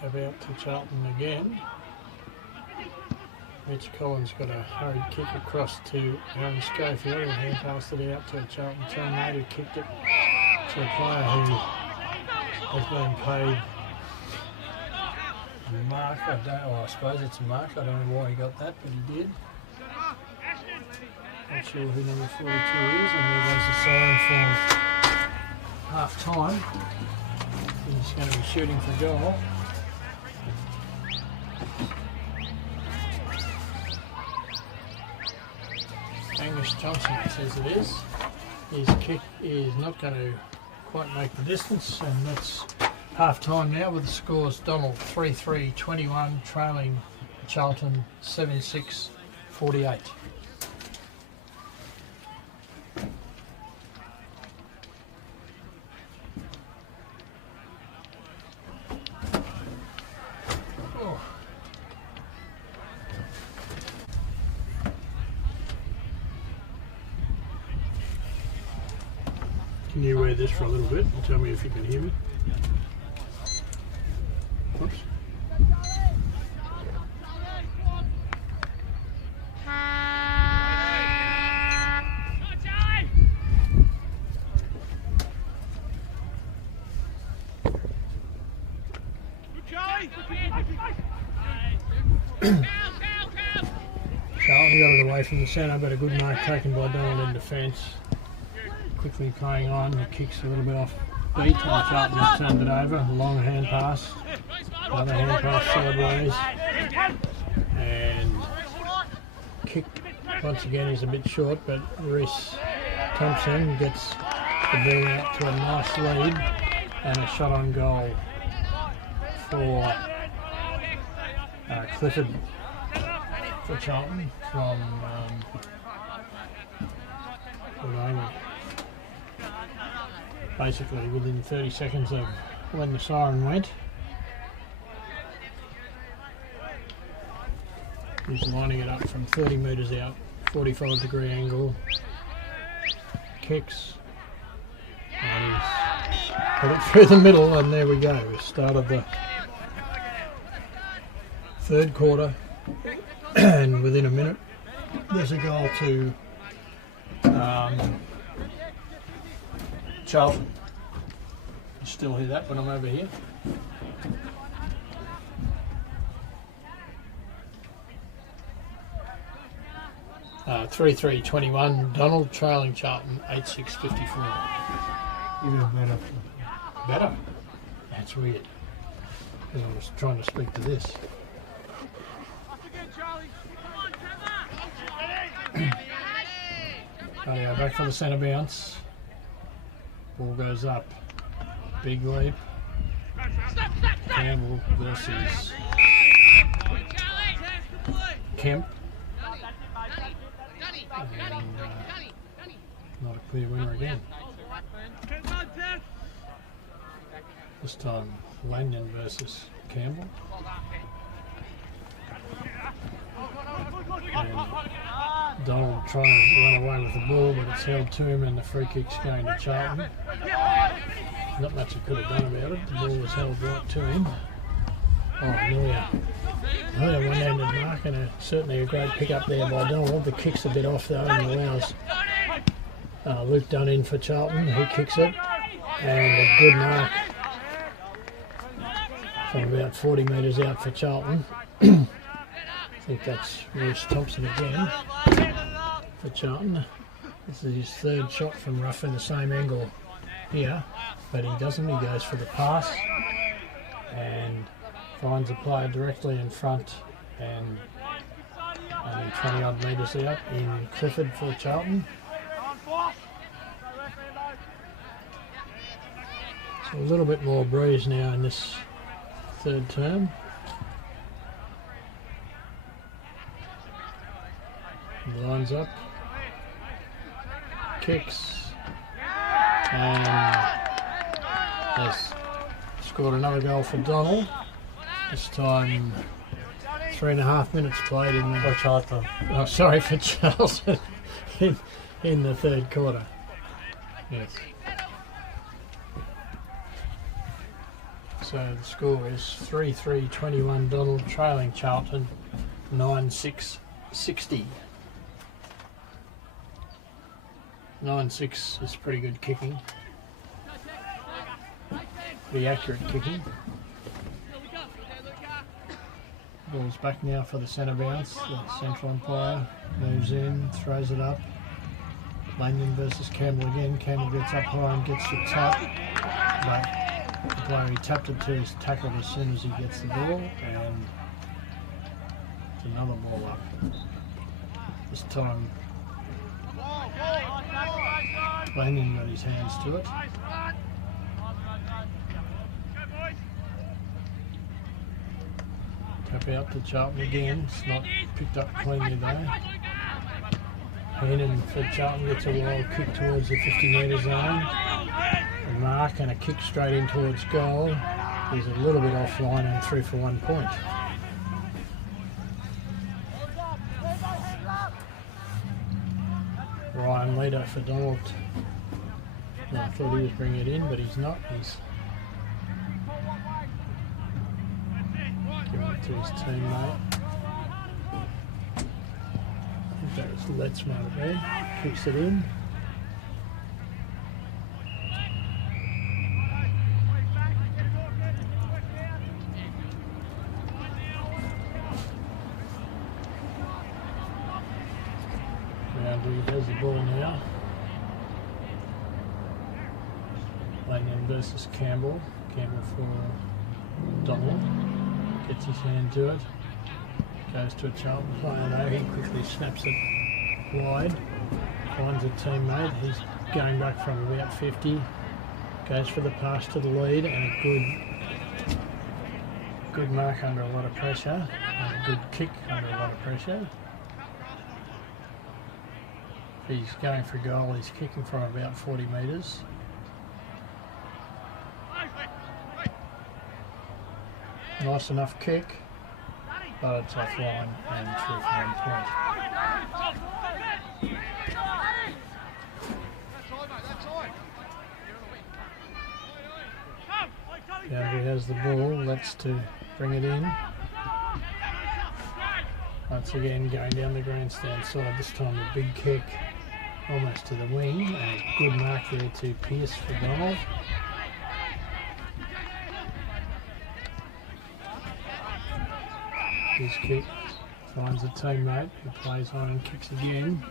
Tap out to Charlton again. Mitch Collins got a hurried kick across to Aaron Schofield and hand passed it out to a Charlton teammate who kicked it to a player who has been paid a mark. I suppose it's a mark. I don't know why he got that, but he did. Not sure who number 42 is, and there goes the sign for half time. He's going to be shooting for goal. Angus Johnson says it is. His kick is not going to quite make the distance, and that's half time now with the scores. Donald 3-3-21, trailing Charlton 7-6-48. Can you wear this for a little bit and tell me if you can hear me? Oops. Charlton got it away from the centre, but a good mark taken by Donald in defence. Quickly playing on, the kick's a little bit off beat, and Charlton has turned it over. Long hand pass, another hand pass sideways, and kick once again is a bit short, but Reece Thompson gets the ball out to a nice lead and a shot on goal for Clifford for Charlton from basically within 30 seconds of when the siren went. He's lining it up from 30 metres out, 45-degree angle, kicks, and he's put it through the middle, and there we go. Start of the third quarter, and within a minute there's a goal to Charlton. You still hear that when I'm over here? Uh, 3-3-21, Donald trailing Charlton 8-6-54. Even better. Better? That's weird. Because I was trying to speak to this. Anyway, back for the centre bounce. Ball goes up. Big leap. Campbell versus Kemp. And, not a clear winner again. This time Lanyon versus Campbell. And Donald trying to run away with the ball, but it's held to him and the free kick's going to Charlton. Not much he could have done about it. The ball was held right to him. Oh, Amelia one-handed mark, and certainly a great pick up there by Donald. The kick's a bit off though and allows Luke Dunn in for Charlton. He kicks it, and a good mark from about 40 metres out for Charlton. I think that's Bruce Thompson again for Charlton. This is his third shot from roughly the same angle here, but he doesn't. He goes for the pass and finds a player directly in front and only 20 odd metres out in Clifford for Charlton. So a little bit more breeze now in this third term. Lines up, kicks, and has scored another goal for Donald. This time 3.5 minutes played in the for Charlton. Oh, sorry, for Charlton in the third quarter. Yes. So the score is 3-3-21 Donald, trailing Charlton 9-6-60. 9-6 is pretty good kicking. Pretty accurate kicking. Ball's back now for the centre bounce. The central umpire moves in, throws it up. Lanyon versus Campbell again. Campbell gets up high and gets the tap. But the player he tapped it to is tackled as soon as he gets the ball, and it's another ball up. This time Lanyon got his hands to it. Tap out to Charlton again. It's not picked up cleanly though. Heenan for Charlton gets a wild kick towards the 50 metre zone. A mark and a kick straight in towards goal. He's a little bit offline and through for 1 point. Ryan Leader for Donald. No, I thought he was bringing it in, but he's not. He's giving it to his teammate. I think that was Letzma there. Kicks it in. Roundtree has the ball now. Lanyon versus Campbell. Campbell for Donald. Gets his hand to it. Goes to a Charlton player though. He quickly snaps it wide. Finds a teammate. He's going back from about 50. Goes for the pass to the lead, and a good mark under a lot of pressure. And a good kick under a lot of pressure. He's going for goal. He's kicking from about 40 metres. Nice enough kick, but it's offline and through for 1 point. Boundary has the ball, that's to bring it in. Once again going down the grandstand side, this time a big kick almost to the wing, and a good mark there to Pearce for Donald. His kick finds a teammate who plays on and kicks again.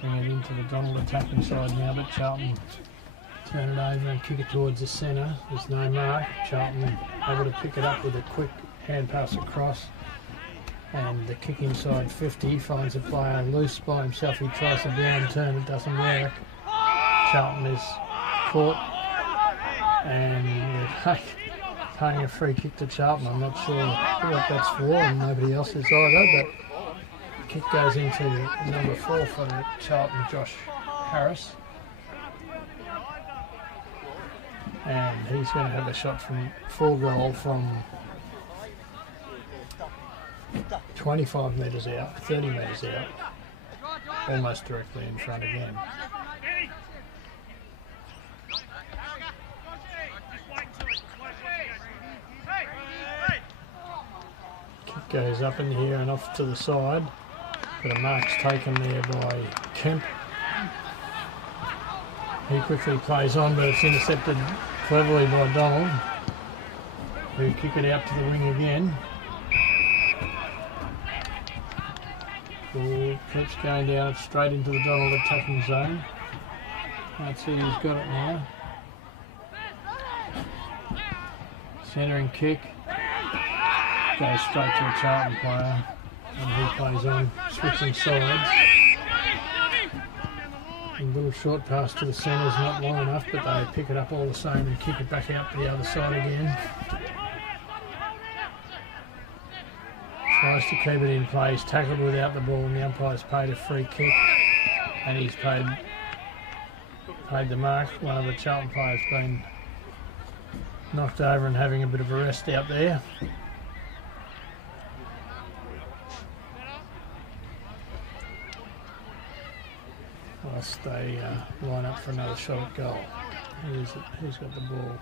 Bring it into the Donald attacking side now, but Charlton turn it over and kick it towards the centre. There's no mark. Charlton able to pick it up with a quick hand pass across. And the kick inside 50 finds a player loose by himself. He tries a down turn, it doesn't work. Charlton is caught and they're paying a free kick to Charlton. I'm not sure what that's for, and nobody else is either, but the kick goes into number 4 for Charlton, Josh Harris. And he's going to have a shot from full goal from 25 metres out, 30 metres out, almost directly in front again. Kick goes up in here and off to the side, but a mark's taken there by Kemp. He quickly plays on, but it's intercepted cleverly by Donald, who kick it out to the wing again. Ball keeps going down straight into the Donald attacking zone. Can't see who's got it now. Centering kick. Goes straight to a Charlton player. And he plays on, switching sides. A little short pass to the centre's not long enough, but they pick it up all the same and kick it back out to the other side again. Tries to keep it in play. He's tackled without the ball, and the umpire's paid a free kick, and he's paid the mark. One of the Charlton players been knocked over and having a bit of a rest out there. Whilst they line up for another shot at goal. Who's got the ball?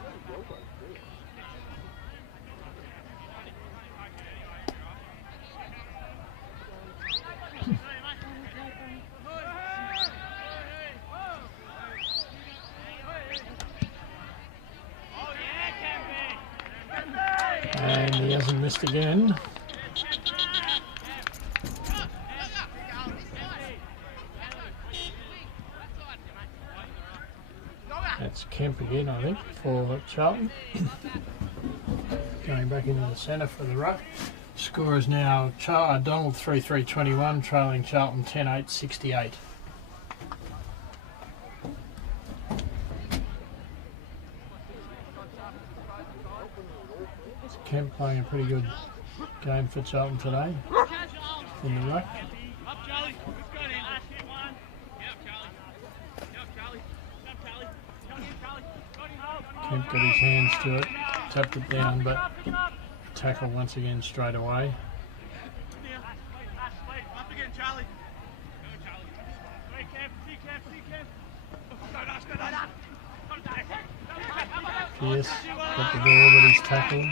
And he hasn't missed again. That's Kemp again, I think, for Charlton. Going back into the centre for the ruck. Score is now Donald 3-3-21, trailing Charlton 10-8-68. Kemp playing a pretty good game for Charlton today in the ruck. Kemp got his hands to it, tapped it down, but tackle once again straight away. Pierce got the ball, but he's tackled.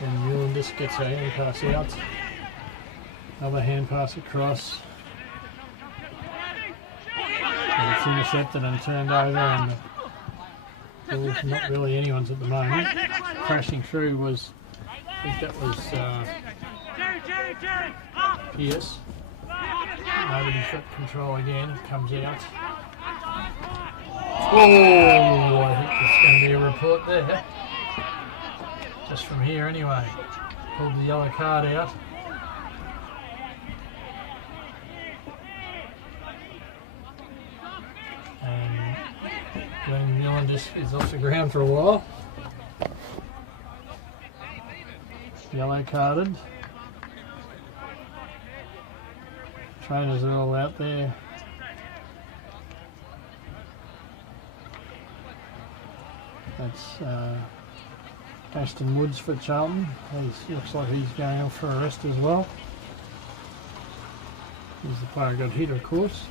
And Newland just gets a hand pass out. Another hand pass across. And it's intercepted and turned over, and the ball's not really anyone's at the moment. Crashing through was, I think that was Pierce. Nobody's got control again, comes out. Oh, I think there's going to be a report there. Just from here anyway. Pulled the yellow card out. And Glenn Millen just is off the ground for a while. Yellow carded. Trainers are all out there. That's Ashton Woods for Charlton. Looks like he's going off for a rest as well. He's the player who got hit, of course.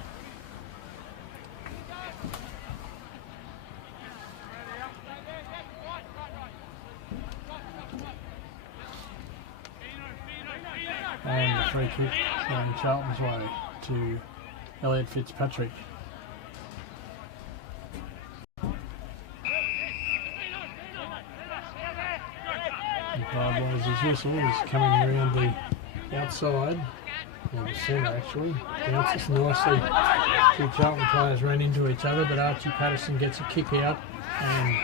And the free kick going Charlton's way to Elliot Fitzpatrick. Blows his whistle. He's coming around the outside, or the centre actually. Bounces nicely. Two Charlton players ran into each other, but Archie Patterson gets a kick out and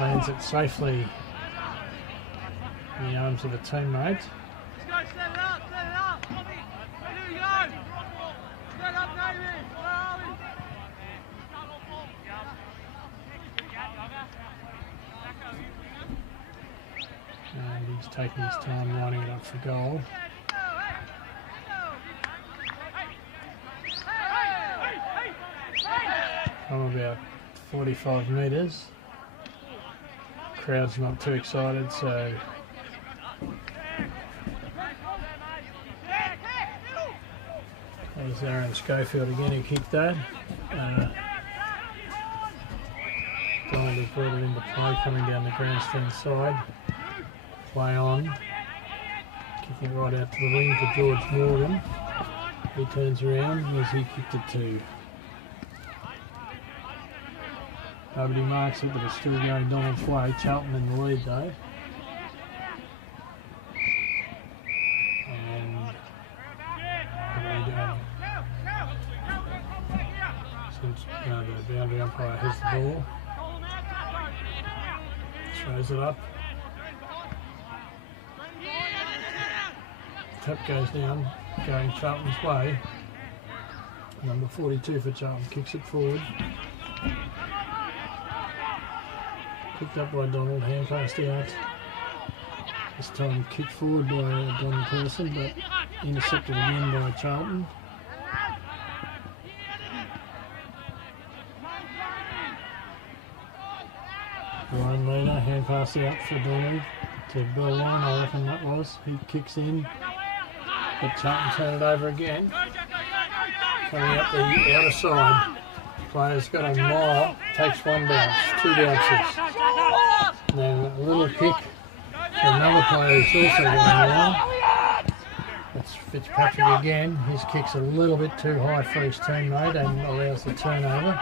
lands it safely in the arms of a teammate. he's taking his time lining it up for goal. From about 45 metres. Crowd's not too excited, so there's Aaron Schofield again who kicked that. Donald has brought it into play, coming down the grandstand side. Play on. Kicking it right out to the wing to George Morgan. He turns around as he kicked it too. Nobody marks it, but it's still going Donald's way. Charlton in the lead though. And what are we doing? Since the boundary umpire has the ball. Throws it up. Tap goes down, going Charlton's way. Number 42 for Charlton kicks it forward. Picked up by Donald, hand passed out. This time kicked forward by Donald Person, but intercepted again by Charlton. Ryan Lena, hand pass out for Donald to Bill Line, I reckon that was. He kicks in, but Charlton turn it over again. Coming up the outer side. Player's got a mile, takes one bounce, 2 bounces. And then a little kick for another player who's also got a mile. It's Fitzpatrick again. His kick's a little bit too high for his teammate and allows the turnover.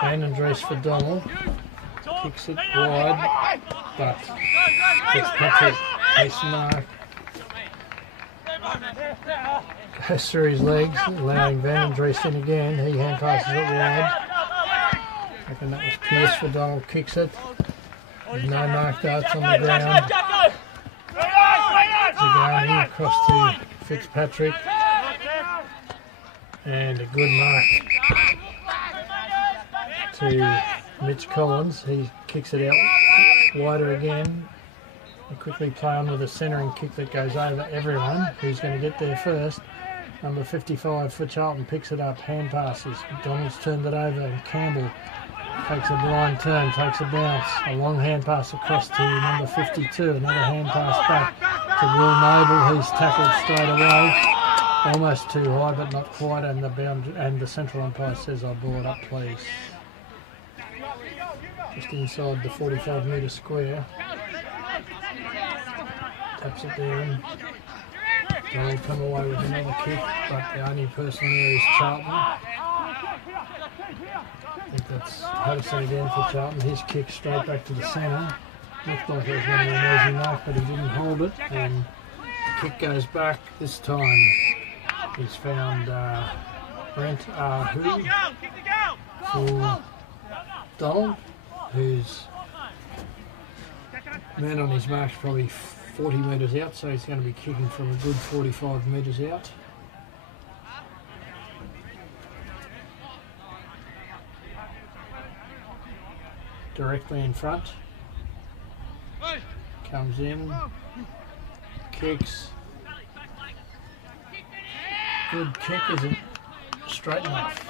Vandendries for Donald. Kicks it wide, but Fitzpatrick takes the mark. Goes through his legs, allowing Vandendries in again. He hand passes it wide. I reckon that was Pierce for Donald, kicks it. There's no marked darts on the ground. Zagani across to Fitzpatrick. And a good mark to Mitch Collins. He kicks it out wider again. They quickly play on with a centering kick that goes over everyone. Who's going to get there first? Number 55 for Charlton picks it up, hand passes. McDonald's turned it over and Campbell takes a blind turn, takes a bounce. A long hand pass across to number 52. Another hand pass back to Will Noble. He's tackled straight away. Almost too high, but not quite. And the central umpire says, "I ball it up, please." Just inside the 45-metre square. Taps it down. Donald come away with another kick, but the only person there is Charlton. I think that's Patterson again for Charlton. His kick straight back to the centre. Looked like it was going to be an easy mark, but he didn't hold it. And the kick goes back. This time he's found Brent Ahu for Donald, who's man on his mark's probably 40 metres out, so he's going to be kicking from a good 45 metres out. Directly in front. Comes in. Kicks. Good kick, is it straight enough?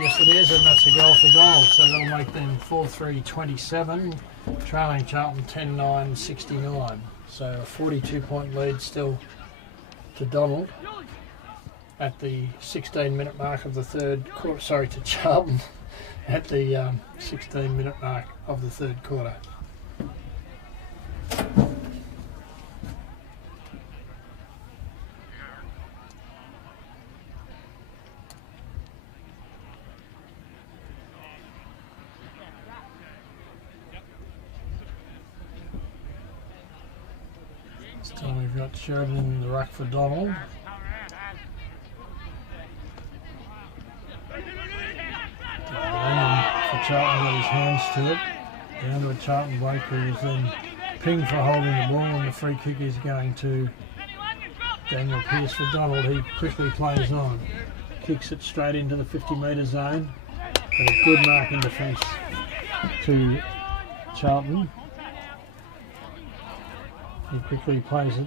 Yes it is, and that's a goal for Donald, so that'll make them 4-3-27, trailing Charlton 10-9-69. So a 42-point lead still to Donald at the 16-minute mark of the third quarter. Sorry, to Charlton at the 16-minute mark of the third quarter. So we've got Sheridan in the ruck for Donald. For Charlton got his hands to it. Down to a Charlton bloke who was then pinged for holding the ball, and the free kick is going to Daniel Pierce for Donald. He quickly plays on. Kicks it straight into the 50-metre zone. And a good mark in defence to Charlton. He quickly plays it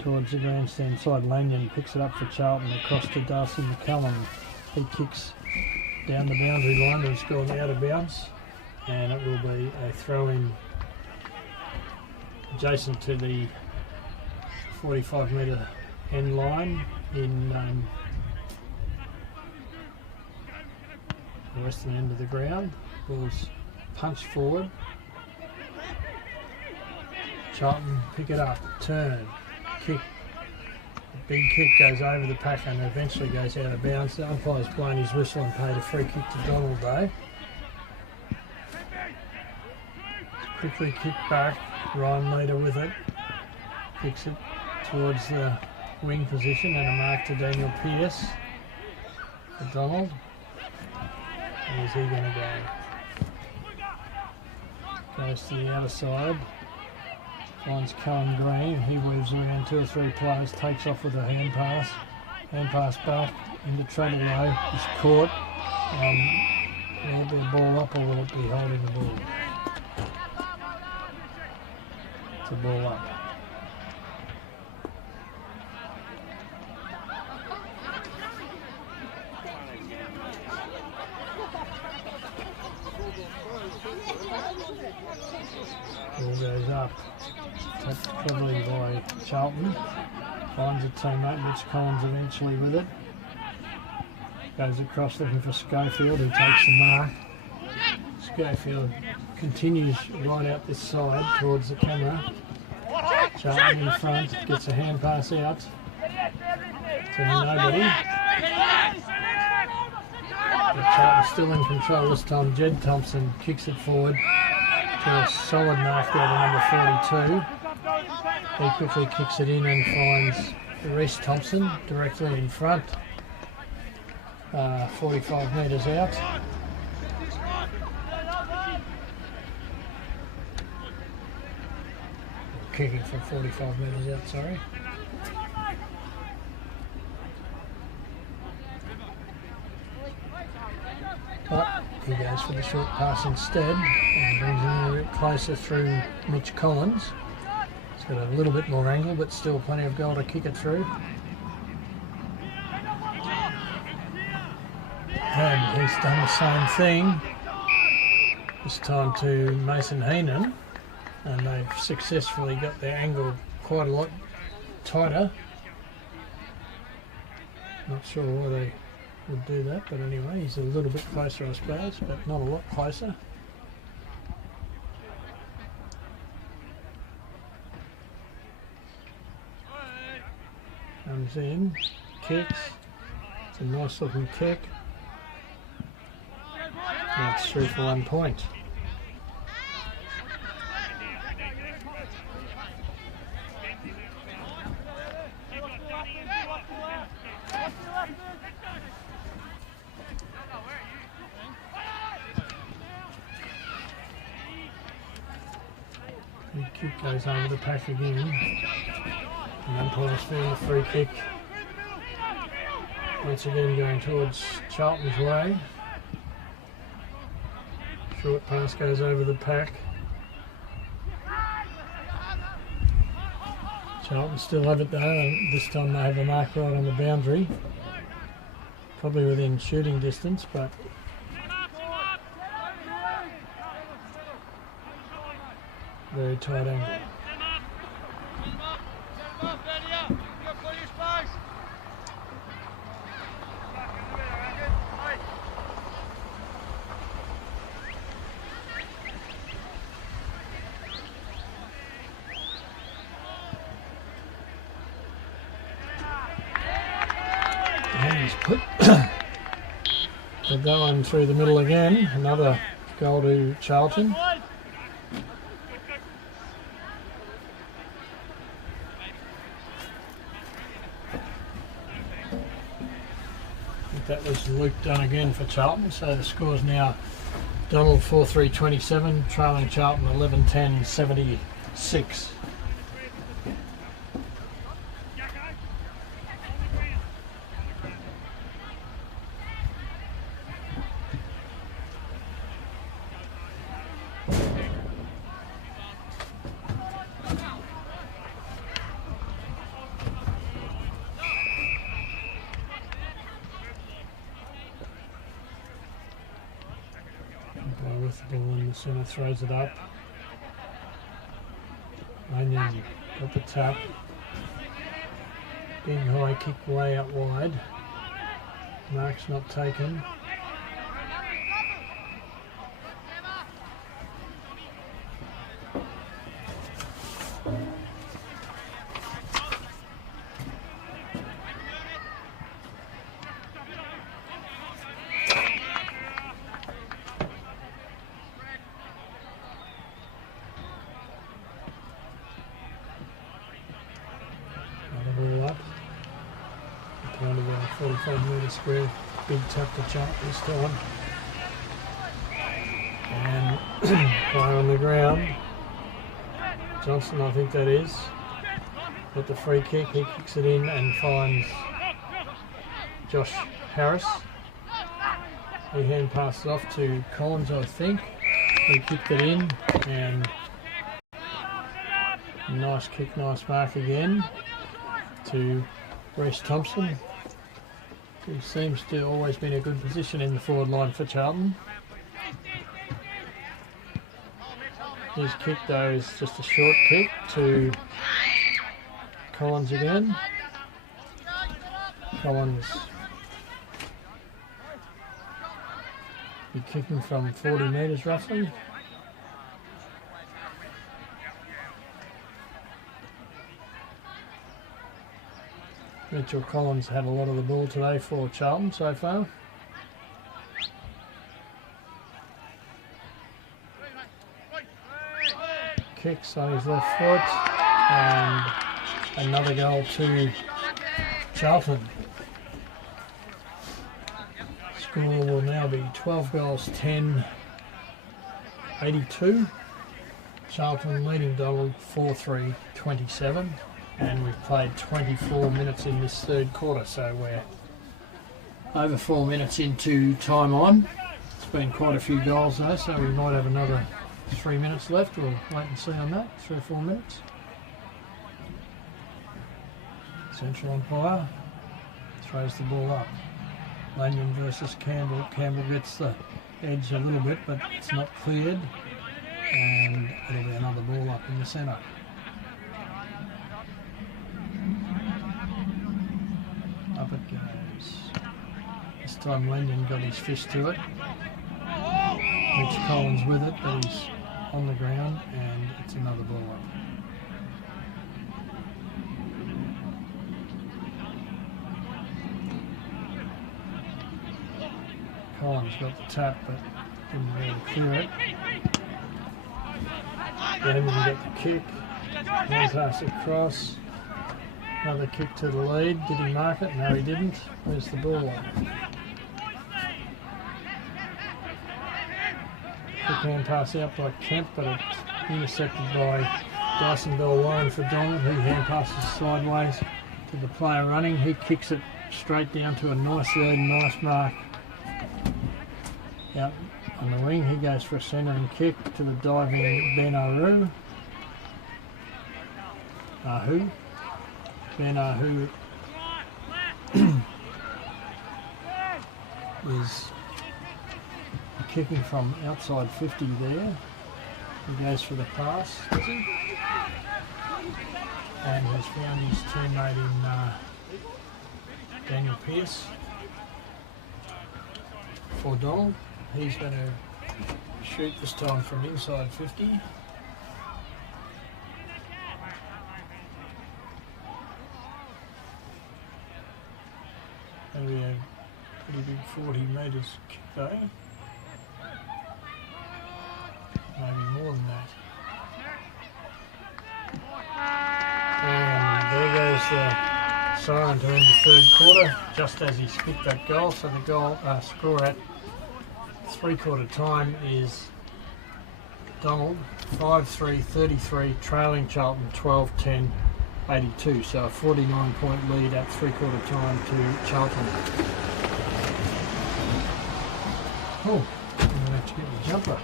towards the grandstand side. Lanyon picks it up for Charlton across to Darcy McCallum. He kicks down the boundary line and it's gone out of bounds, and it will be a throw-in adjacent to the 45-metre end line in the western end of the ground. Ball's punched forward. Charlton pick it up, turn, kick. The big kick goes over the pack and eventually goes out of bounds. The umpire's blown his whistle and paid a free kick to Donald though. Quickly kicked back, Ryan Leader with it. Kicks it towards the wing position and a mark to Daniel Pearce for Donald. Where's he going to go? Goes to the outer side. Finds Callum Green. He weaves around 2 or 3 players. Takes off with a hand pass. Hand pass back into trouble though. He's caught. Will it be a ball up or will it be holding the ball? It's a ball up. Ball goes up. Tapped cleverly by Charlton. Finds a teammate, Mitch Collins eventually with it. Goes across looking for Schofield, who takes the mark. Schofield continues right out this side towards the camera. Charlton in front, gets a hand pass out to nobody. But Charlton's still in control this time. Jed Thompson kicks it forward to a solid mark there to number 42. He quickly kicks it in and finds Reece Thompson directly in front, 45 metres out. Kicking from 45 metres out, sorry. But he goes for the short pass instead and brings him a bit closer through Mitch Collins. He's got a little bit more angle, but still plenty of goal to kick it through. And he's done the same thing, this time to Mason Heenan, and they've successfully got their angle quite a lot tighter. Not sure why they would do that, but anyway, he's a little bit closer I suppose, but not a lot closer. Comes in, kicks, it's a nice looking kick. And it's through for 1 point. The kick goes over the pack again. And umpire's feeling the free kick. Once again going towards Charlton's way. Short pass goes over the pack. Charlton still have it though, and this time they have a mark right on the boundary. Probably within shooting distance, but very tight angle. And he's put the going through the middle again. Another goal to Charlton. That was Luke done again for Charlton, so the score's now Donald 4-3-27, trailing Charlton 11-10-76. Centre throws it up. Lanyon got the tap. Big high kick way out wide. Mark's not taken. Ball up. Down to the 45-metre square. Big tap to Charlton this time. And player on the ground. Johnson, I think that is. Got the free kick. He kicks it in and finds Josh Harris. He hand passes off to Collins, I think. He kicked it in and nice kick, nice mark again to Reece Thompson, who seems to always been a good position in the forward line for Charlton. His kick though is just a short kick to Collins again. Collins be kicking from 40 metres roughly. Mitchell Collins had a lot of the ball today for Charlton so far. Kicks on his left foot and another goal to Charlton. Score will now be 12 goals, 10, 82. Charlton leading Donald 4-3, 27. And we've played 24 minutes in this third quarter, so we're over 4 minutes into time on. It's been quite a few goals though, so we might have another 3 minutes left. We'll wait and see on that, 3 or 4 minutes. Central umpire throws the ball up. Lanyon versus Campbell. Campbell gets the edge a little bit, but it's not cleared. And it'll be another ball up in the centre. Up it goes. This time Lanyon got his fist to it. Mitch Collins with it, but he's on the ground and it's another ball up. Collins got the tap but didn't really clear it. Then we get the kick. One pass across. Another kick to the lead. Did he mark it? No, he didn't. Where's the ball? Quick hand pass out by Kemp, but it's intercepted by Dyson Bell-Warren for Donald, who hand passes sideways to the player running. He kicks it straight down to a nice lead, nice mark. Out on the wing, he goes for a centering kick to the diving Ben Ahu. Ben Ahu is kicking from outside 50 there. He goes for the pass, does he? And has found his teammate in Daniel Pearce for Donald. He's going to shoot this time from inside 50. That'll be a pretty big 40 metres kick though. Maybe more than that. And there goes the siren to end the third quarter, just as he's kicked that goal. So the goal score at 3-quarter time is Donald 5-3-33, trailing Charlton 12-10. 82, so a 49-point lead at 3-quarter time to Charlton. Oh, I'm going to have to get the jumper.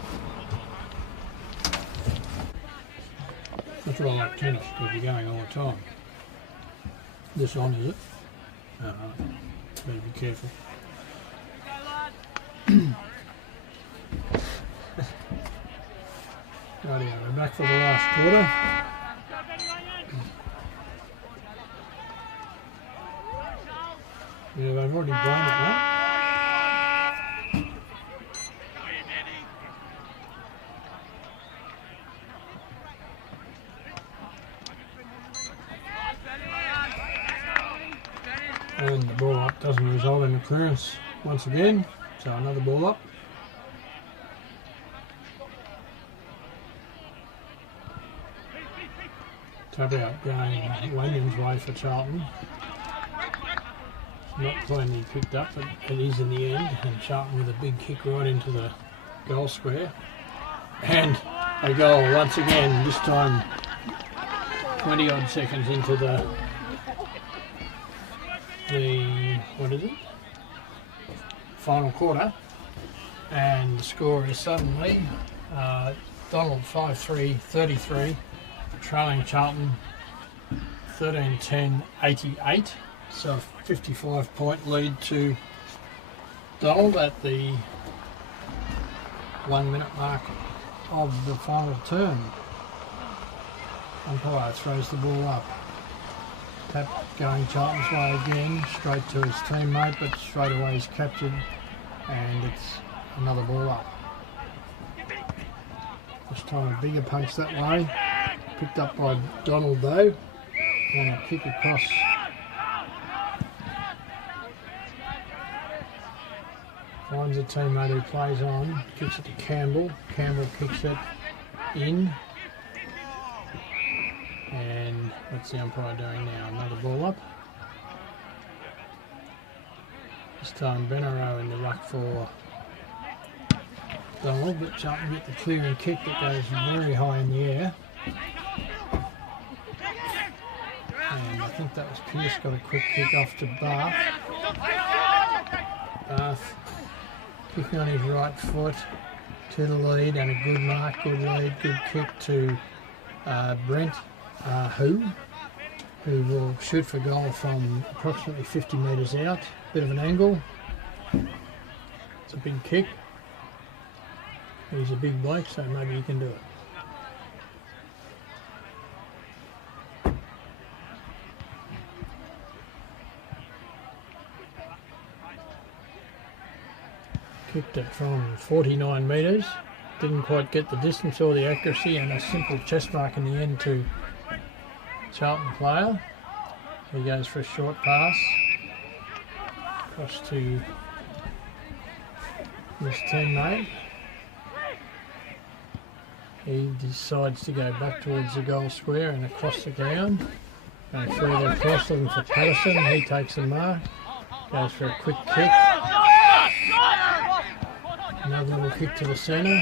That's why I like tennis, because you're going all the time. This on, is it? No, better be careful. Rightio, we're back for the last quarter. Yeah, they've already blown it, mate. And the ball up doesn't result in a clearance once again, so another ball up. Tap out going Lanion's way for Charlton. Not plainly picked up, but it is in the end, and Charlton with a big kick right into the goal square. And a goal once again, this time 20 odd seconds into the what is it? Final quarter, and the score is suddenly Donald 5-3-33, trailing Charlton 13-10-88. So a 55-point lead to Donald at the 1 minute mark of the final turn. Umpire throws the ball up. Tap going Charlton's way again, straight to his teammate, but straight away he's captured, and it's another ball up. This time a bigger punch that way, picked up by Donald though, and a kick across. Finds a teammate who plays on, kicks it to Campbell. Campbell kicks it in. And what's the umpire doing now? Another ball up. This time Benaro in the ruck for Donald, but Charlton get the clearing kick that goes very high in the air. And I think that was Pearce got a quick kick off to Bath. Bath kicking on his right foot to the lead, and a good mark, good lead, good kick to Brent who will shoot for goal from approximately 50 metres out. Bit of an angle. It's a big kick. He's a big bloke, so maybe he can do it. Kicked it from 49 metres. Didn't quite get the distance or the accuracy, and a simple chest mark in the end to Charlton player. He goes for a short pass across to his teammate. He decides to go back towards the goal square and across the ground. And further across, looking for Patterson. He takes the mark, goes for a quick kick. Another little kick to the centre.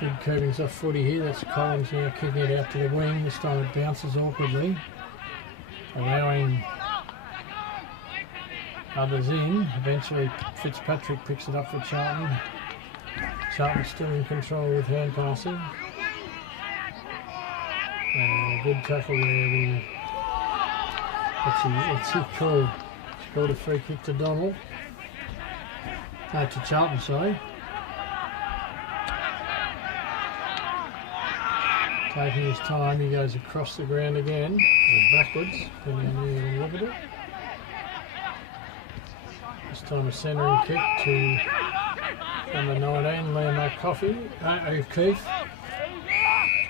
Good curvings off footy here. That's Collins now kicking it out to the wing. This time it bounces awkwardly, allowing others in. Eventually Fitzpatrick picks it up for Charlton. Charlton still in control with hand passing. And a good tackle there. What's he called? He's called a free kick to Donald. No, to Charlton, sorry. Taking his time, he goes across the ground again, or backwards, depending on how you look at it. This time a centering kick to number 19, Liam O'Keefe.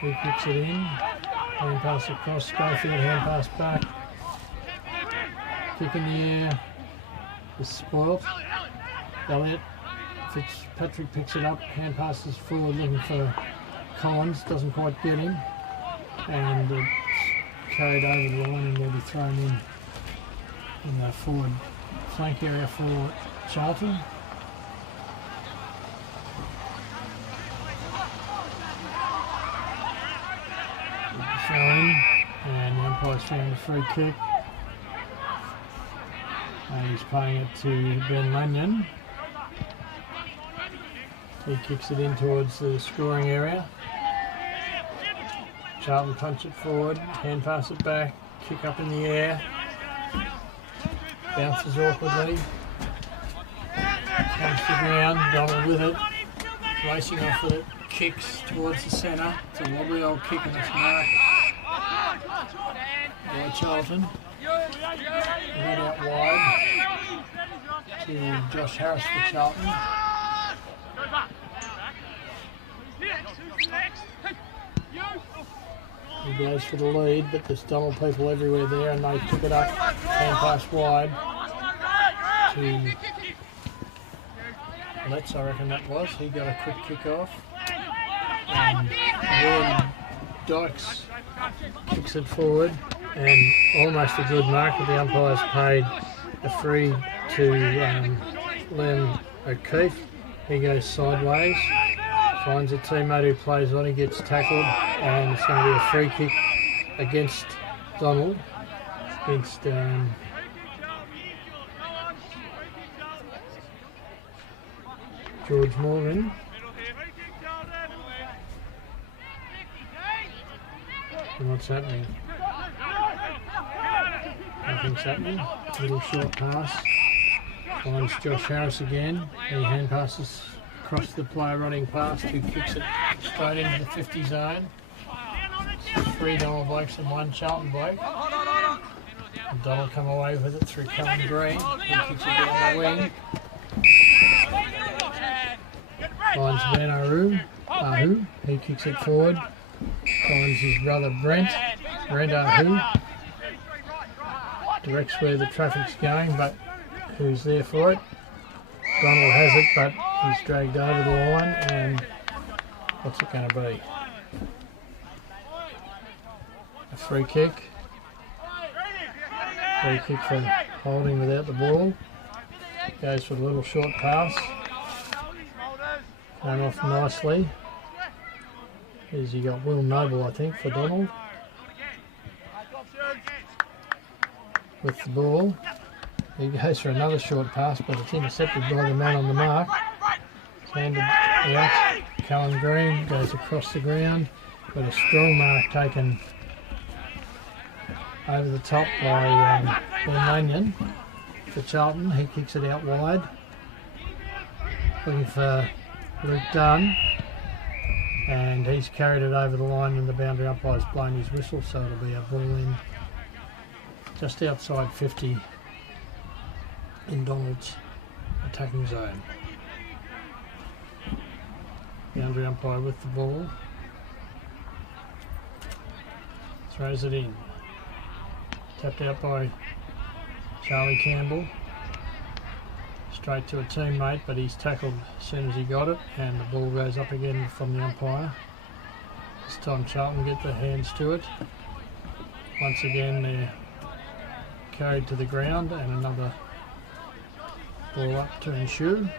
He kicks it in, hand pass across, Schofield, hand pass back. Kick in the air, is spoilt. Elliott, Fitzpatrick picks it up, hand passes forward looking for Collins, doesn't quite get him, and it's carried over the line and will be thrown in the forward flank area for Charlton. Thrown, and the umpire's found a free kick, and he's playing it to Ben Lanyon. He kicks it in towards the scoring area. Charlton punch it forward, hand pass it back, kick up in the air, bounces awkwardly, comes to the ground, Donald with it, racing off with it, kicks towards the centre. It's a wobbly old kick and it's marked by Charlton. Head out wide to Josh Harris for Charlton. He goes for the lead, but there's Donald people everywhere there, and they pick it up, hand pass wide to Letts, I reckon that was. He got a quick kick off. And William Dykes kicks it forward, and almost a good mark, but the umpire's paid a free to Liam O'Keefe. He goes sideways, finds a teammate who plays on, he gets tackled, and it's going to be a free kick against Donald, against George Morgan. And what's happening? Nothing's happening. Little short pass. Finds Josh Harris again. He hand passes across the player running past, who kicks it straight into the 50 zone. It's 3 Donald Blakes and 1 Charlton Blake. And Donald come away with it through Callum Green. He kicks it down the wing. Finds Ben Ahu. He kicks it forward. Finds his brother Brent Ahu. Directs where the traffic's going, but who's there for it? Donald has it, but he's dragged over the line, and what's it going to be? A free kick. Free kick for holding without the ball. Goes for a little short pass. Going off nicely. As you got Will Noble, I think, for Donald. With the ball. He goes for another short pass, but it's intercepted by the man on the mark. It's handed out. Callum Green goes across the ground, but a strong mark taken over the top by Ben Lanyon for Charlton. He kicks it out wide. Looking for Luke Dunn. And he's carried it over the line, and the boundary umpire's blown his whistle, so it'll be a ball in just outside 50 in Donald's attacking zone. Boundary umpire with the ball. Throws it in. Tapped out by Charlie Campbell. Straight to a teammate, but he's tackled as soon as he got it, and the ball goes up again from the umpire. This time Charlton get their hands to it. Once again they're carried to the ground, and another ball up to ensure.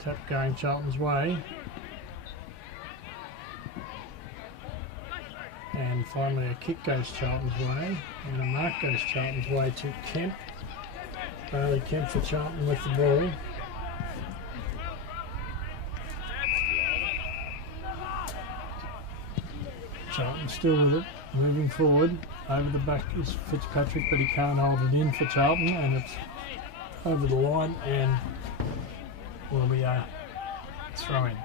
Tap going Charlton's way. And finally a kick goes Charlton's way, and a mark goes Charlton's way to Kemp. Bailey Kemp for Charlton with the ball. Charlton still with it, moving forward. Over the back is Fitzpatrick, but he can't hold it in for Charlton, and it's over the line, and will be a throw-in.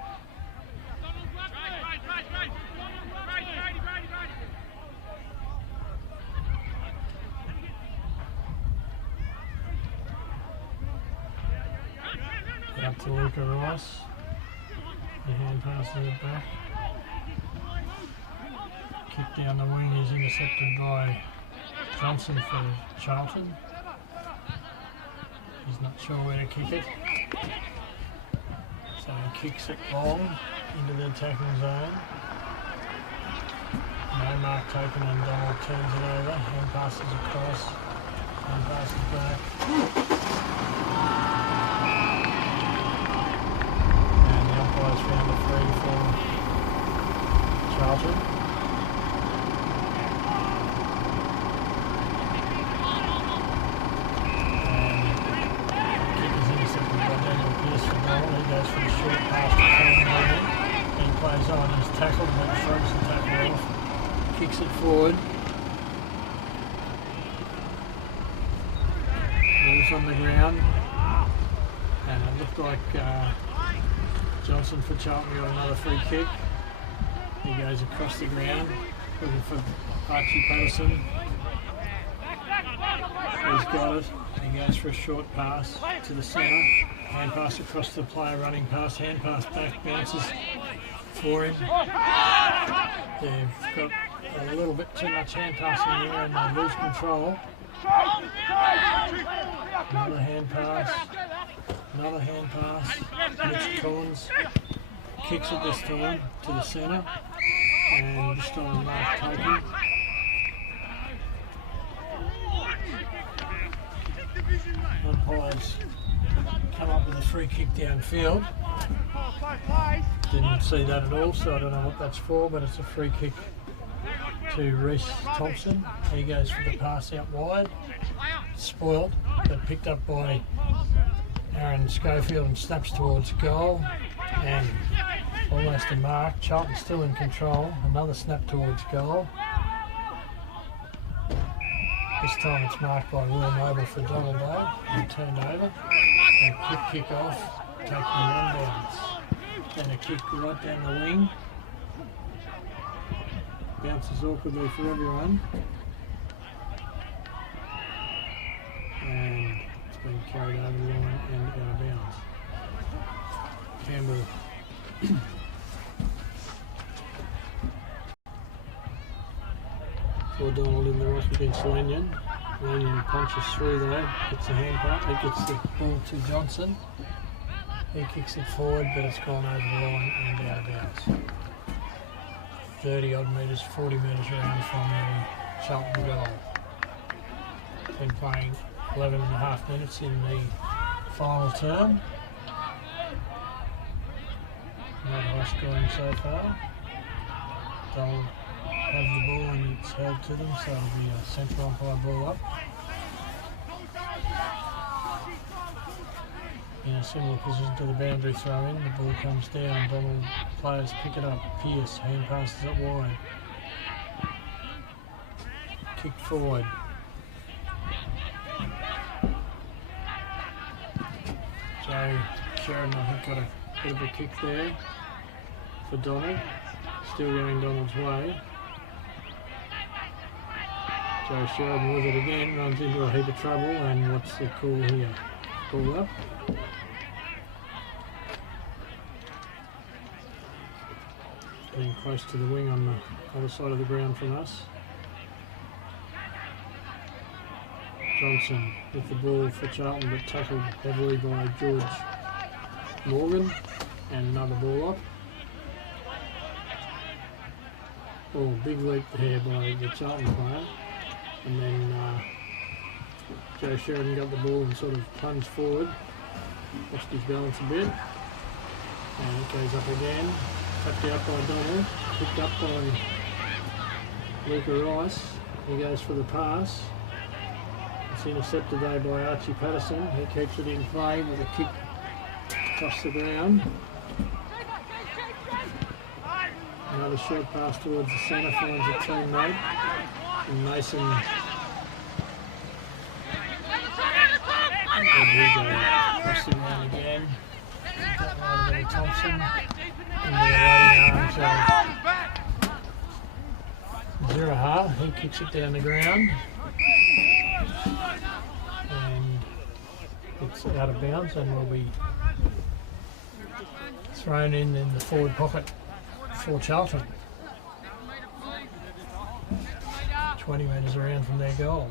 Out to Luca Rice. The hand passes it back. Kick down the wing is intercepted by Johnson for Charlton. He's not sure where to kick it. So he kicks it long into the attacking zone. No mark taken, and Donald turns it over. Hand passes across. Hand passes back. Found a free for Charlton. And kick is intercepted by Daniel Pearce for Donald. He goes for a short pass to Callum Green. He plays on, he's tackled, but throws the tackle off. Kicks it forward. Moves on the ground. And looked like Johnson for Charlton got another free kick. He goes across the ground, looking for Archie Patterson. He's got it. He goes for a short pass to the centre. Hand pass across the player running past. Hand pass back, bounces for him. They've got a little bit too much hand passing there and they lose control. Another hand pass. Another hand pass. Mitch Collins kicks it this time to the centre. And this time Mark Token. Umpires come up with a free kick downfield. Didn't see that at all, so I don't know what that's for, but it's a free kick to Reece Thompson. He goes for the pass out wide. Spoiled, but picked up by Aaron Schofield and snaps towards goal. And almost a mark. Charlton still in control. Another snap towards goal. This time it's marked by Will Noble for Donald Day and turned over. And a quick kick off, taking one bounce. Then a kick right down the wing. Bounces awkwardly for everyone. And it's been carried over the line and out of bounds. Campbell. For Donald in the ruck against Lanyon. Lanyon punches through there, gets the hand pass, he gets the ball to Johnson. He kicks it forward, but it's gone over the line and out of bounds. 30 odd metres, 40 metres around from the Charlton goal. Been playing 11 and a half minutes in the final term. Not high scoring so far. Donald have the ball and it's held to them, so it'll be a central umpire ball up. In a similar position to the boundary throw in, the ball comes down, Donald players pick it up, Pearce hand passes it wide. Kick forward. Joe Sheridan I think got a bit of a kick there for Donald, still going Donald's way. Joe Sheridan with it again, runs into a heap of trouble, and what's the call here? Ball up. Getting close to the wing on the other side of the ground from us. Johnson with the ball for Charlton, but tackled heavily by George Morgan, and another ball up. Oh, big leap there by the Charlton player. And then Joe Sheridan got the ball and sort of plunged forward, lost his balance a bit, and it goes up again, tapped out by Donald, picked up by Luca Rice. He goes for the pass. It's intercepted there by Archie Patterson. He keeps it in play with a kick across the ground. Another short pass towards the centre, finds a teammate. And Mason across the ground again. Got hold of Thompson in the waiting arms of Ziraha. He kicks it down the ground and it's out of bounds and will be thrown in the forward pocket for Charlton. 20 metres around from their goal.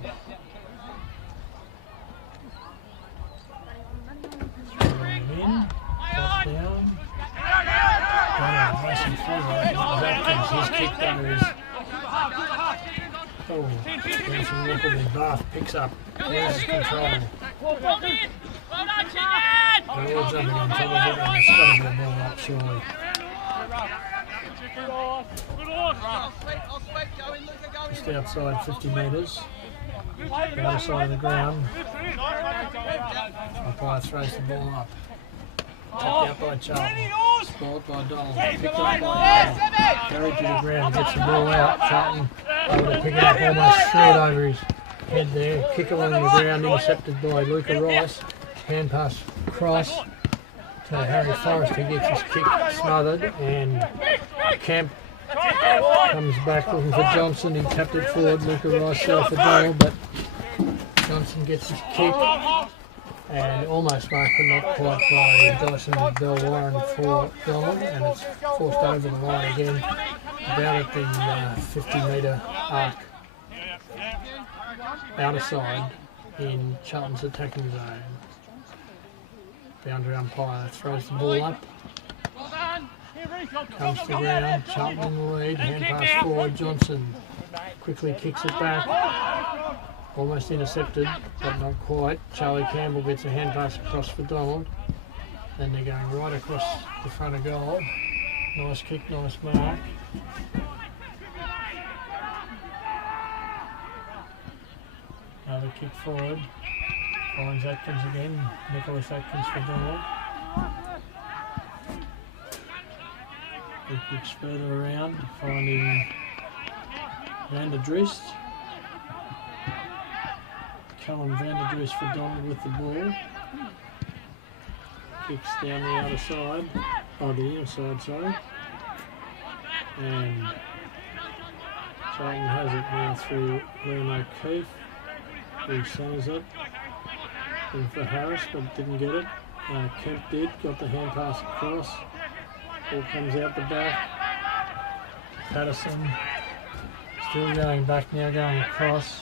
In, back down. Racing through Watkins, his kick under his... Oh, there's some awkwardly. Bath picks up, loses control. They're all jumping on top of it and it's got to be a ball up surely. Just outside 50 metres, the other side of the ground. Umpire throws the ball up. Tapped out by Charlton. Spoiled by Donald. Picked up by Donald. Carried to the ground. Gets the ball out. Charlton able to pick it up, almost threw it over his head there. Kick along the ground. Intercepted by Luca Rice. Hand pass cross. So Harry Forrester gets his kick smothered, and Kemp comes back looking for Johnson. He tapped it forward. Luca Rice set the ball, but Johnson gets his kick and almost marked, but not quite, by Dyson Bell-Warren for Donald, and it's forced over the line again, about at the 50-metre arc, outer side in Charlton's attacking zone. Boundary umpire throws the ball up, comes to the ground, Charlton in the lead, hand pass forward, Johnson quickly kicks it back, almost intercepted, but not quite. Charlie Campbell gets a hand pass across for Donald, then they're going right across the front of goal. Nice kick, nice mark. Another kick forward. Finds Atkins again. Nicholas Atkins for Donald. He kicks further around, finding Van der Drist. Callum Van der Drist for Donald with the ball. Kicks down the outer side, the inside, sorry. And Charlton has it now through Liam O'Keefe, who centres it. Looking for Harris, but didn't get it. Kemp did, got the hand pass across. Ball comes out the back. Patterson still going back now, going across.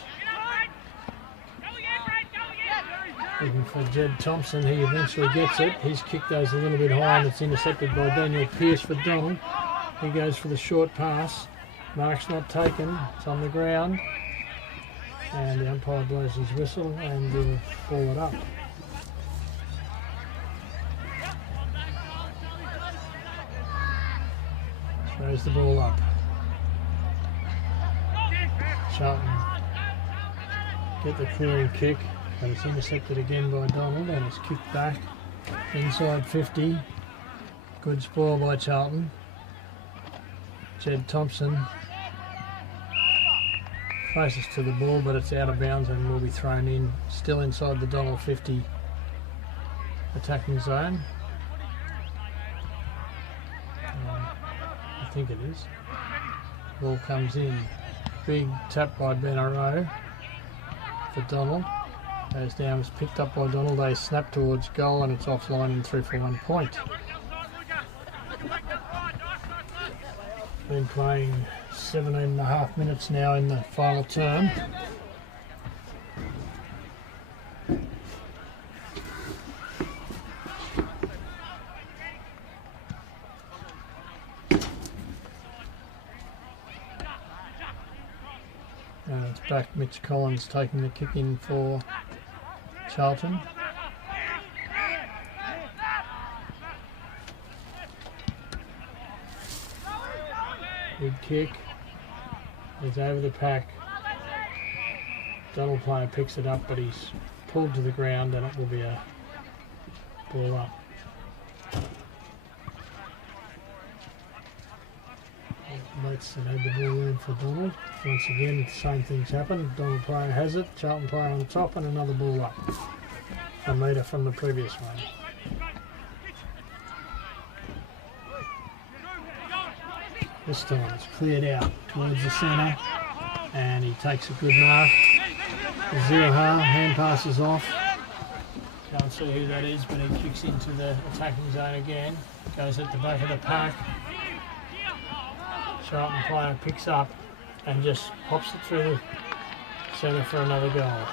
Looking for Jed Thompson, he eventually gets it. His kick goes a little bit high and it's intercepted by Daniel Pearce for Donald. He goes for the short pass. Mark's not taken, it's on the ground. And the umpire blows his whistle and will ball it up. Throws the ball up. Charlton get the clearing kick, but it's intercepted again by Donald and it's kicked back inside 50. Good spoil by Charlton. Jed Thompson closest to the ball, but it's out of bounds and will be thrown in, still inside the Donald 50 attacking zone. I think it is. Ball comes in. Big tap by Benaro for Donald. Goes down, is picked up by Donald. They snap towards goal and it's offline and through for 1 point. Been playing 17.5 minutes now in the final term. It's back Mitch Collins taking the kick in for Charlton. Good kick. He's over the pack. Donald player picks it up, but he's pulled to the ground and it will be a ball up. Mates had the ball in for Donald. Once again, the same things happen. Donald player has it, Charlton player on the top, and another ball up. A metre from the previous one. This time it's cleared out towards the centre, and he takes a good mark. Zilha, hand passes off. Can't see who that is, but he kicks into the attacking zone again. Goes at the back of the pack. Charlton player picks up and just pops it through the centre for another goal.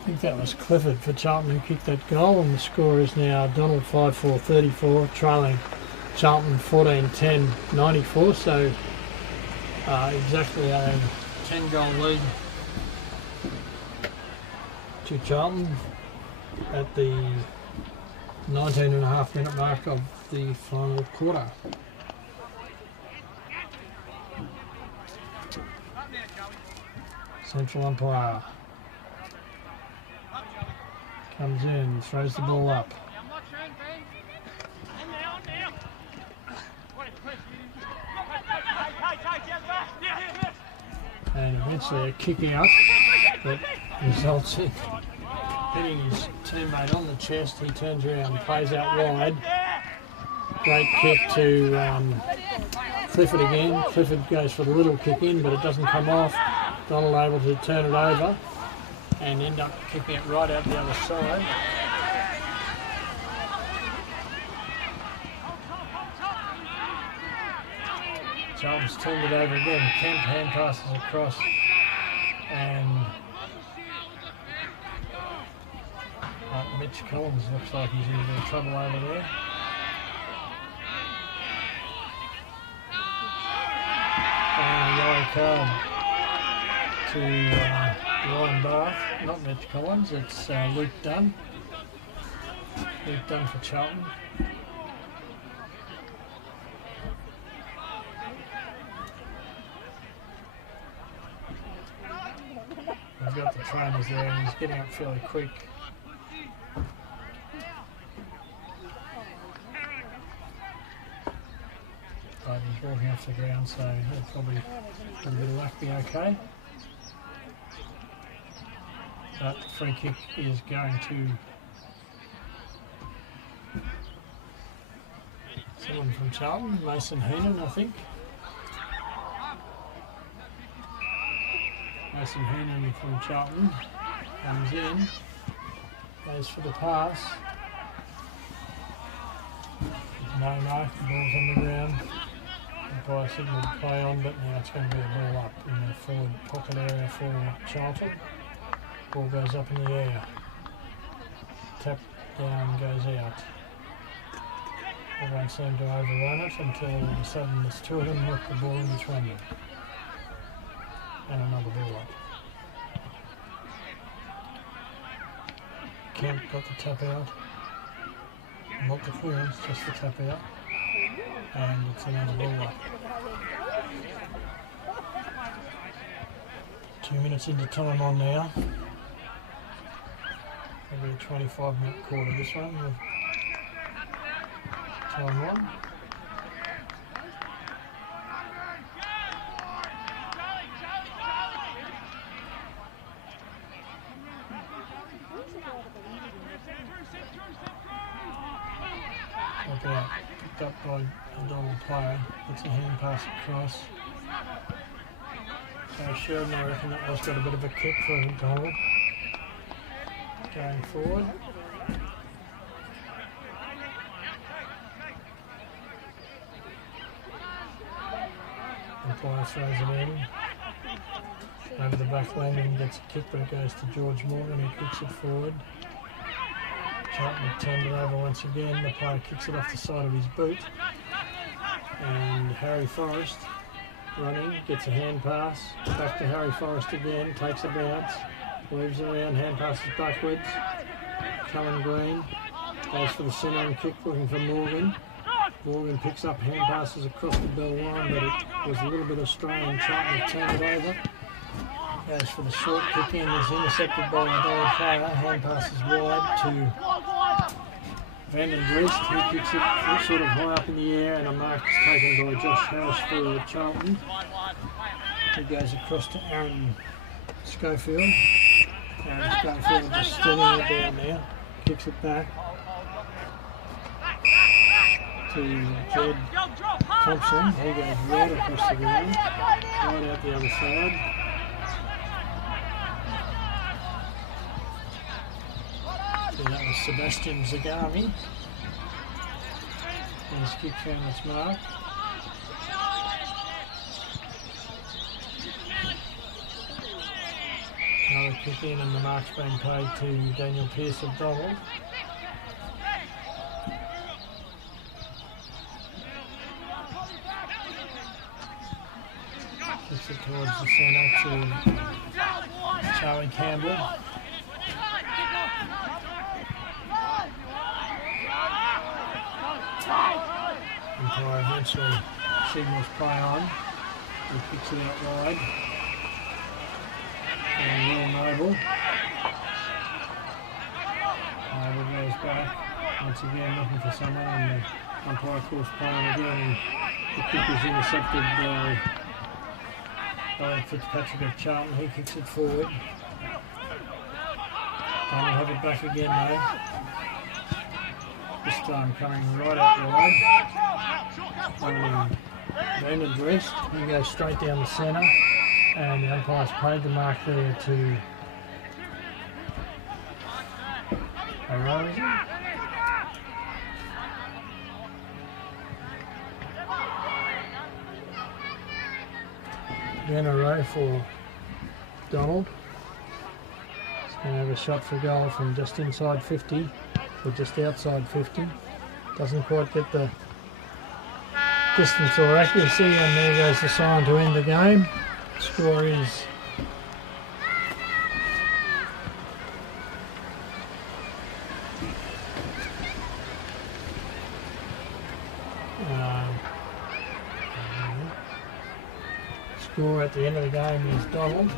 I think that was Clifford for Charlton who kicked that goal, and the score is now Donald 5-4-34, trailing Charlton 14-10-94, so exactly a 10-goal lead to Charlton at the 19.5 minute mark of the final quarter. Central umpire Comes in, throws the ball up. And eventually a kick out that results in hitting his teammate on the chest. He turns around and plays out wide. Great kick to Clifford again. Clifford goes for the little kick in, but it doesn't come off. Donald able to turn it over and end up kicking it right out the other side. Charlton's turned it over again. Kemp hand passes across and Mitch Collins looks like he's in a bit of trouble over there. And a yellow card to Ryan Bath, not Mitch Collins, it's Luke Dunn. Luke Dunn for Charlton. We've got the trainers there and he's getting up fairly quick. But he's walking off the ground, so he'll probably, with a bit of luck, be okay. But the free kick is going to someone from Charlton, Mason Heenan, I think. Mason Heenan from Charlton comes in, goes for the pass. No, the ball's on the ground. Umpire signal to play on, but now it's going to be a ball up in the forward pocket area for Charlton. Ball goes up in the air. Tap down, goes out. They won't seem to overrun it until all of a sudden there's two of them with the ball in between them. And another ball up. Kemp got the tap out. Not the clearance, just the tap out. And it's another ball up. 2 minutes into time on now. Maybe a 25-minute quarter this one with time on. About picked up by a Donald player. It's a hand pass across. So Sheridan, I reckon that was got a bit of a kick for him to hold. Going forward. The player throws it in. Over the back line and gets a kick, but it goes to George Morgan who kicks it forward. Charlton have turned it over once again. The player kicks it off the side of his boot. And Harry Forrest running, gets a hand pass. Back to Harry Forrest again, takes a bounce. Moves around, hand passes backwards. Cullen Green goes for the centre and kick, looking for Morgan. Morgan picks up hand passes across the bell line, but it was a little bit astray and Charlton have turned it over. Goes for the short kick in, is intercepted by a Donald player. Hand passes wide to Vanden Driest, who kicks it sort of high up in the air, and a mark is taken by Josh Harris for Charlton. He goes across to Aaron Schofield. Aaron Schofield just steadying it down now, kicks it back to Jed Thompson. He goes right across the ground, right out the other side. So that was Sebastian Zagami. And his kick found its mark. Another kick in and the mark's been played to Daniel Pearce of Donald. Kicks it towards the centre to Charlie Campbell. Umpire eventually signals play on. He kicks it out wide. And Will Noble goes back once again looking for someone, and the umpire calls playing again, and the kick is intercepted by Fitzpatrick of Charlton. He kicks it forward. And we'll have it back again though. This time coming right out wide. Brandon's wrist. He goes straight down the centre, and the umpire's paid the mark there to O'Reilly. Again a row for Donald. He's going to have a shot for goal from just inside 50, or just outside 50. Doesn't quite get the distance or accuracy, and there goes the sign to end the game. Score is score at the end of the game is Donald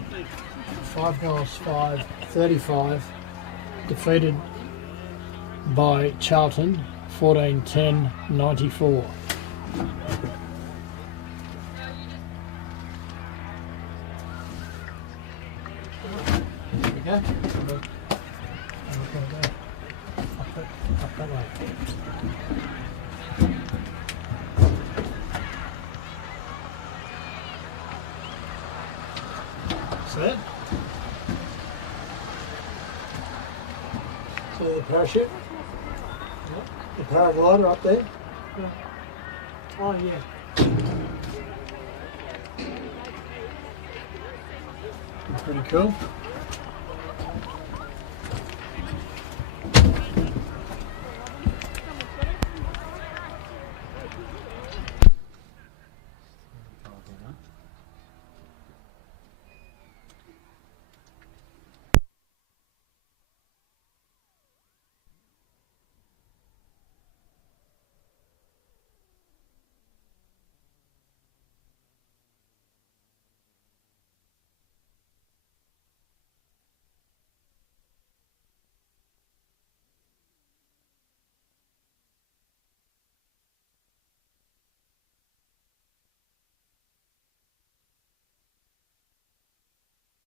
5 goals 5 35, defeated by Charlton 14-10 94. There we go. Up that way. Set. So the parachute. Yep. The paraglider up there. Yeah. Oh yeah. Pretty cool.